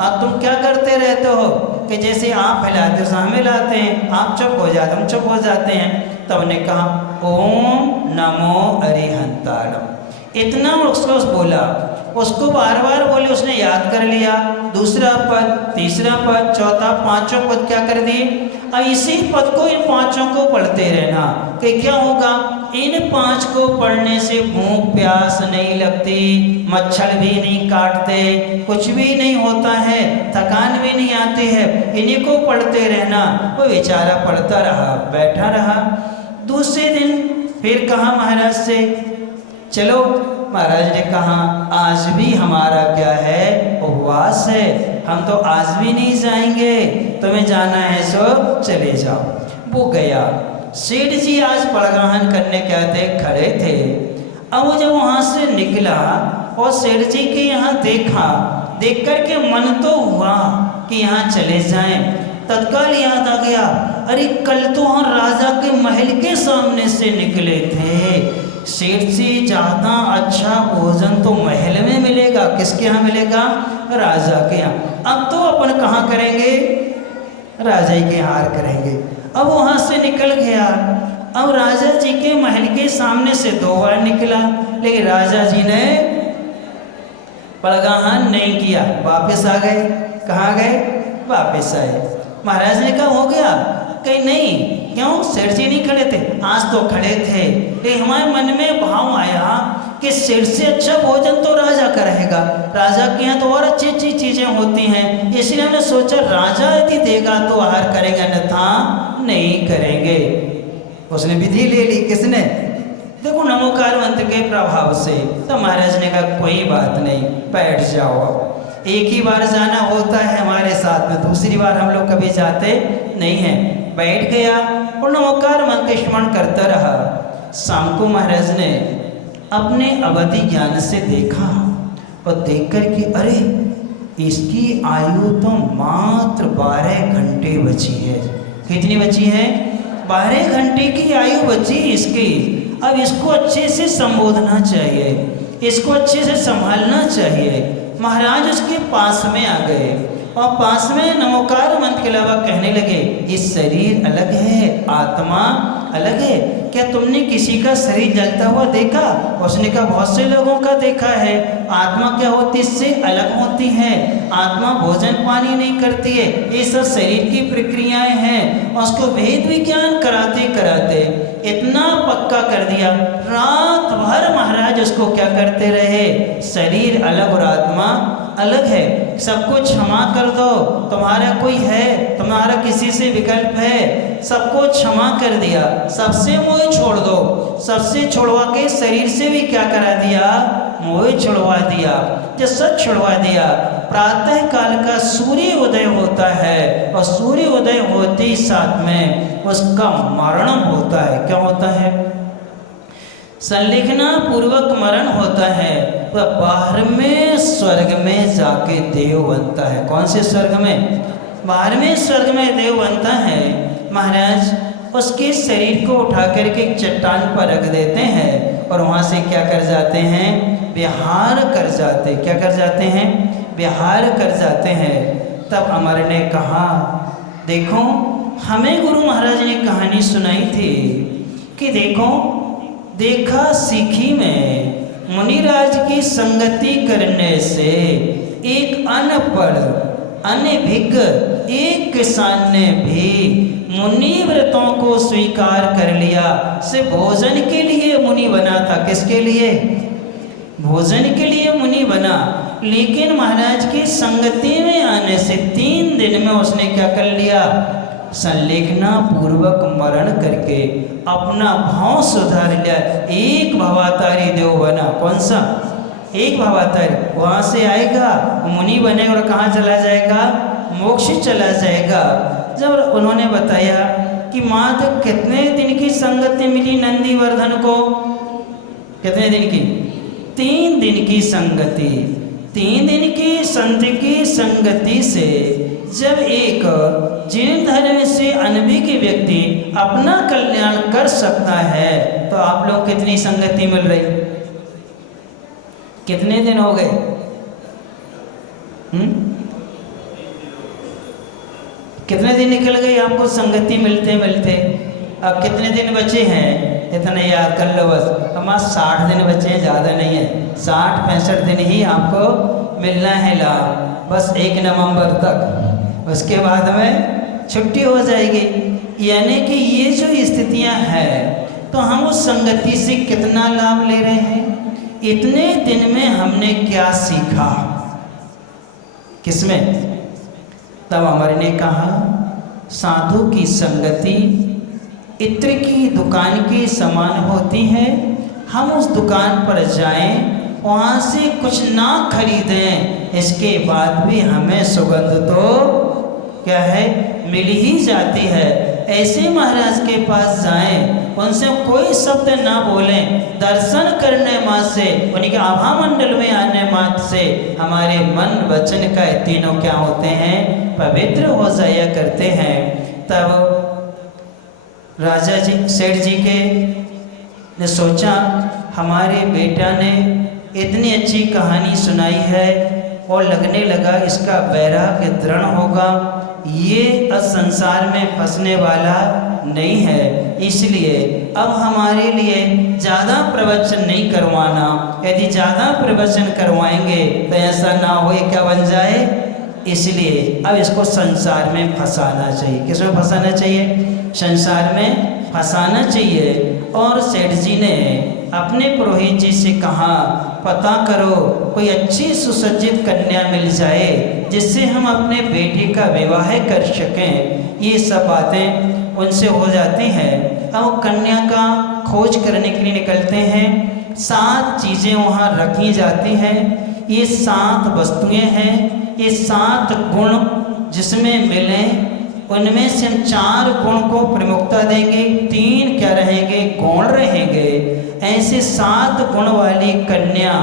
अब तुम क्या करते रहते हो कि जैसे आप हिलाते हो हम हिलाते हैं, आप चुप हो जाते हम चुप हो जाते हैं। तब ने कहा ओम नमो अरिहंताणम, इतना उसको बोला, उसको बार बार बोले, उसने याद कर लिया। दूसरा पद, तीसरा पद, चौथा, 5वां पद क्या कर दिए। अब इसी पद को, इन 5 को पढ़ते रहना कि क्या होगा? इन 5 को पढ़ने से भूख प्यास नहीं लगती, मच्छर भी नहीं काटते, कुछ भी नहीं होता है, थकान भी नहीं आती है। इन्हीं को पढ़ते रहना। वो बेचारा पढ़ता रहा, बैठा रहा। दूसरे दिन फिर कहा महाराज से चलो। महाराज ने कहा आज भी हमारा क्या है? उपवास है, हम तो आज भी नहीं जाएंगे, तुम्हें जाना है सो चले जाओ। वो गया। सेठ जी आज पड़गाहन करने क्या थे, खड़े थे। अब वो जब वहाँ से निकला और सेठ जी के यहाँ देखा, देख कर के मन तो हुआ कि यहाँ चले जाएं। तत्काल याद आ गया, अरे कल तो हम राजा के महल के सामने से निकले थे। सेठ से ज़्यादा अच्छा भोजन तो महल में मिलेगा, किसके यहाँ मिलेगा? राजा के यहाँ। अब तो अपन कहाँ करेंगे? राजा ही के हार करेंगे। अब वहाँ से निकल गया। अब राजा जी के महल के सामने से 2 बार निकला, लेकिन राजा जी ने पड़गाहन नहीं किया, वापस आ गए। कहाँ गए? वापस आए। महाराज ने कहा हो गया? कहीं नहीं। क्यों? सेठ जी नहीं खड़े थे? आज तो खड़े थे, लेकिन हमारे मन में भाव आया कि सेठ से अच्छा भोजन तो राजा का रहेगा, राजा के यहाँ तो और अच्छी अच्छी चीज़ें होती हैं, इसलिए हमने सोचा राजा यदि देगा तो आहार करेंगे, अन्यथा नहीं करेंगे। उसने विधि ले ली। किसने? देखो नमोकार मंत्र के प्रभाव से। तो महाराज ने कहा कोई बात नहीं, बैठ जाओ। एक ही बार जाना होता है हमारे साथ में, दूसरी बार हम लोग कभी जाते नहीं हैं। बैठ गया और नमोकार मंत्र का स्मरण करता रहा। शाम को महाराज ने अपने अवधि ज्ञान से देखा और देख कर कि अरे इसकी आयु तो मात्र 12 घंटे बची है। कितनी बची है? 12 घंटे की आयु बची इसकी। अब इसको अच्छे से संबोधना चाहिए, इसको अच्छे से संभालना चाहिए। महाराज उसके पास में आ गए और पास में नमोकार मंत्र के अलावा कहने लगे, इस शरीर अलग है, आत्मा अलग है। क्या तुमने किसी का शरीर जलता हुआ देखा? उसने कहा बहुत से लोगों का देखा है। आत्मा क्या होती है? इससे अलग होती है। आत्मा भोजन पानी नहीं करती है, ये सब शरीर की प्रक्रियाएं हैं। और उसको वेद विज्ञान कराते कराते इतना पक्का कर दिया, रात भर महाराज उसको क्या करते रहे? शरीर अलग और आत्मा अलग है, सबको क्षमा कर दो, तुम्हारा कोई है, तुम्हारा किसी से विकल्प है, सबको क्षमा कर दिया, सबसे मोह छोड़ दो। सबसे छोड़वा के शरीर से भी क्या करा दिया? मोह छुड़वा दिया। जब सब छुड़वा दिया, प्रातः काल का सूर्य उदय होता है और सूर्य उदय होते ही साथ में उसका मरण होता है। क्या होता है? संलिखना पूर्वक मरण होता है। तो बाहर में स्वर्ग में जाके देव बनता है। कौन से स्वर्ग में? बाहर में स्वर्ग में देव बनता है। महाराज उसके शरीर को उठा करके एक चट्टान पर रख देते हैं और वहाँ से क्या कर जाते हैं? विहार कर जाते। क्या कर जाते हैं? विहार कर जाते हैं। तब अमर ने कहा, देखो हमें गुरु महाराज ने कहानी सुनाई थी कि देखा सीखी में मुनिराज की संगति करने से एक अनपढ़ अनभिज्ञ एक किसान ने भी मुनि व्रतों को स्वीकार कर लिया। से भोजन के लिए मुनि बना था। किसके लिए? भोजन के लिए मुनि बना। लेकिन महाराज की संगति में आने से 3 दिन में उसने क्या कर लिया? संलेखना पूर्वक मरण करके अपना भाव सुधार लिया। एक भवातारी देव बना। कौन सा? एक भवातारी। वहाँ से आएगा, मुनि बनेगा और कहाँ चला जाएगा? मोक्ष चला जाएगा। जब उन्होंने बताया कि मात्र कितने दिन की संगति मिली नंदीवर्धन को? कितने दिन की? 3 दिन की संगति। 3 दिन की संत की संगति से जब एक जीर्ण धर्म से अनभिज्ञ व्यक्ति अपना कल्याण कर सकता है, तो आप लोग कितनी संगति मिल रही? कितने दिन हो गए? कितने दिन निकल गए आपको संगति मिलते मिलते? अब कितने दिन बचे हैं? इतने याद कर लो बस। हमारे 60 दिन बचे हैं, ज़्यादा नहीं है। 60-65 दिन ही आपको मिलना है लाभ, बस 1 नवंबर तक। उसके बाद में छुट्टी हो जाएगी। यानी कि ये जो स्थितियां हैं, तो हम उस संगति से कितना लाभ ले रहे हैं? इतने दिन में हमने क्या सीखा? किसमें? तब अमर ने कहा, साधु की संगति इत्र की दुकान के समान होती है। हम उस दुकान पर जाएं, वहाँ से कुछ ना खरीदें, इसके बाद भी हमें सुगंध तो क्या है? मिल ही जाती है। ऐसे महाराज के पास जाएं, उनसे कोई शब्द ना बोलें, दर्शन करने मात्र से, उनके आभा मंडल में आने मात्र से हमारे मन वचन का तीनों क्या होते हैं? पवित्र हो जाया करते हैं। तब राजा जी, सेठ जी के ने सोचा, हमारे बेटा ने इतनी अच्छी कहानी सुनाई है और लगने लगा इसका वैराग्य दृढ़ होगा, ये संसार में फंसने वाला नहीं है। इसलिए अब हमारे लिए ज़्यादा प्रवचन नहीं करवाना। यदि ज़्यादा प्रवचन करवाएंगे तो ऐसा ना हो क्या बन जाए? इसलिए अब इसको संसार में फंसाना चाहिए। किसमें फंसाना चाहिए? संसार में फंसाना चाहिए। और सेठ जी ने अपने पुरोहित जी से कहा, पता करो कोई अच्छी सुसज्जित कन्या मिल जाए जिससे हम अपने बेटे का विवाह कर सकें। ये सब बातें उनसे हो जाती हैं। अब वो कन्या का खोज करने के लिए निकलते हैं। 7 चीज़ें वहाँ रखी जाती हैं। ये 7 वस्तुएं हैं, ये 7 गुण जिसमें मिलें उनमें से हम 4 गुण को प्रमुखता देंगे, 3 क्या रहेंगे, गौण रहेंगे। ऐसे 7 गुण वाली कन्या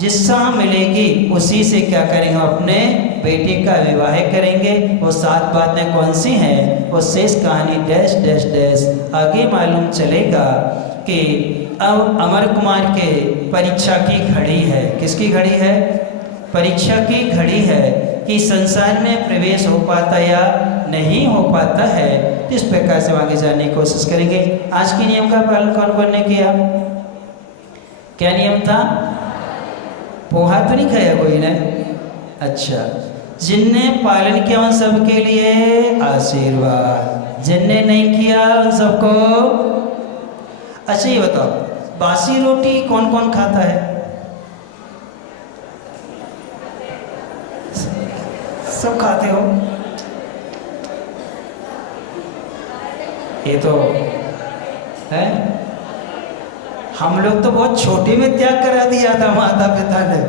जिससे मिलेगी उसी से क्या करेंगे, अपने बेटे का विवाह करेंगे। वो 7 बातें कौन सी हैं, वो शेष कहानी डैश डैश डैश आगे मालूम चलेगा। कि अब अमर कुमार के परीक्षा की घड़ी है। किसकी घड़ी है, परीक्षा की घड़ी है कि संसार में प्रवेश हो पाता या नहीं हो पाता है। इस प्रकार से आगे जाने की कोशिश करेंगे। आज के नियम का पालन कौन कौन ने किया, क्या नियम था, पोहा तो नहीं खाया कोई ने, अच्छा। जिनने पालन किया उन सबके लिए आशीर्वाद, जिनने नहीं किया उन सबको। अच्छा ये बताओ, बासी रोटी कौन कौन खाता है, सब खाते हो। ये तो है, हम लोग तो बहुत छोटे में त्याग करा दिया था माता पिता ने,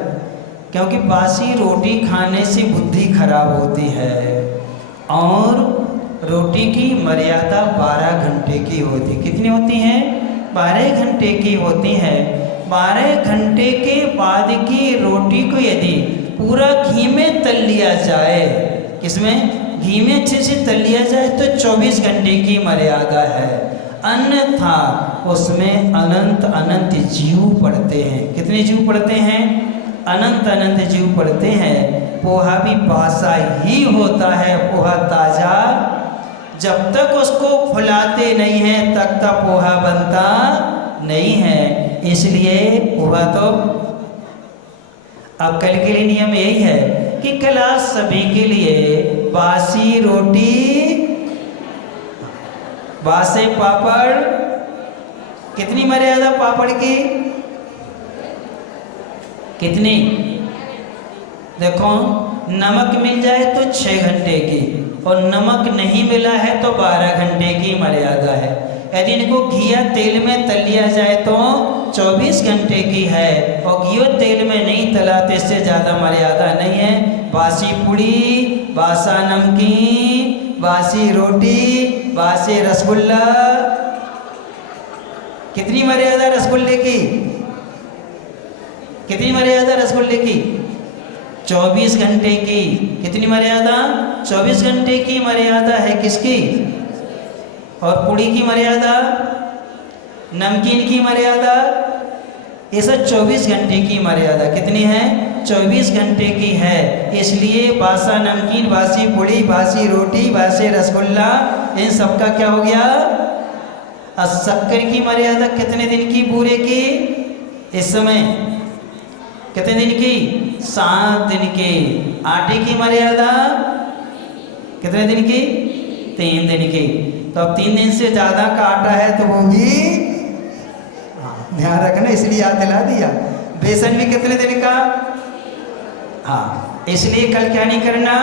क्योंकि बासी रोटी खाने से बुद्धि खराब होती है और रोटी की मर्यादा 12 घंटे की होती। कितनी होती हैं, 12 घंटे की होती है। 12 घंटे के बाद की रोटी को यदि पूरा घी में तल लिया जाए, किसमें, घी में अच्छे से तल लिया जाए तो 24 घंटे की मर्यादा है। अन्यथा उसमें अनंत अनंत जीव पड़ते हैं। कितने जीव पड़ते हैं, अनंत अनंत जीव पड़ते हैं। पोहा भी बासा ही होता है, पोहा ताजा जब तक उसको फुलाते नहीं हैं तब तक पोहा बनता नहीं है। इसलिए पोहा तो अब कल के लिए नियम यही है कि कल आज सभी के लिए बासी रोटी, बासे पापड़, कितनी मर्यादा पापड़ की, कितनी, देखो नमक मिल जाए तो 6 घंटे की और नमक नहीं मिला है तो 12 घंटे की मर्यादा है। यदि इनको घी या तेल में तल लिया जाए तो 24 घंटे की है और घी और तेल में नहीं तला तो इससे ज़्यादा मर्यादा नहीं है। बासी पूड़ी, बासा नमकीन, बासी रोटी, बासी रसगुल्ला, कितनी मर्यादा रसगुल्ले की, कितनी मर्यादा रसगुल्ले की, 24 घंटे की। कितनी मर्यादा, 24 घंटे की मर्यादा है किसकी, और पूड़ी की मर्यादा, नमकीन की मर्यादा, ये सब 24 घंटे की मर्यादा कितनी है, 24 घंटे की है। इसलिए बासा नमकीन, बासी पूड़ी, बासी रोटी, बासी रसगुल्ला, इन सब का क्या हो गया। और शक्कर की मर्यादा कितने दिन की पूरे की, इस समय कितने दिन की, 7 दिन की। आटे की मर्यादा कितने दिन की, 3 दिन की। तो अब 3 दिन से ज़्यादा का आटा है तो वो भी ध्यान रखना, इसलिए याद दिला दिया। बेसन भी कितने दिन का, हाँ, इसलिए कल क्या नहीं करना,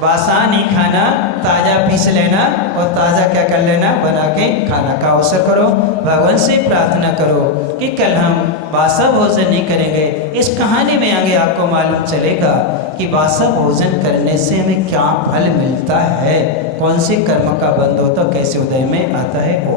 बासा नहीं खाना, ताज़ा पीस लेना और ताज़ा क्या कर लेना, बना के खाना का अवसर करो। भगवान से प्रार्थना करो कि कल हम बासा भोजन नहीं करेंगे। इस कहानी में आगे आपको मालूम चलेगा कि बासा भोजन करने से हमें क्या फल मिलता है, कौन से कर्म का बंध होता, कैसे उदय में आता है वो।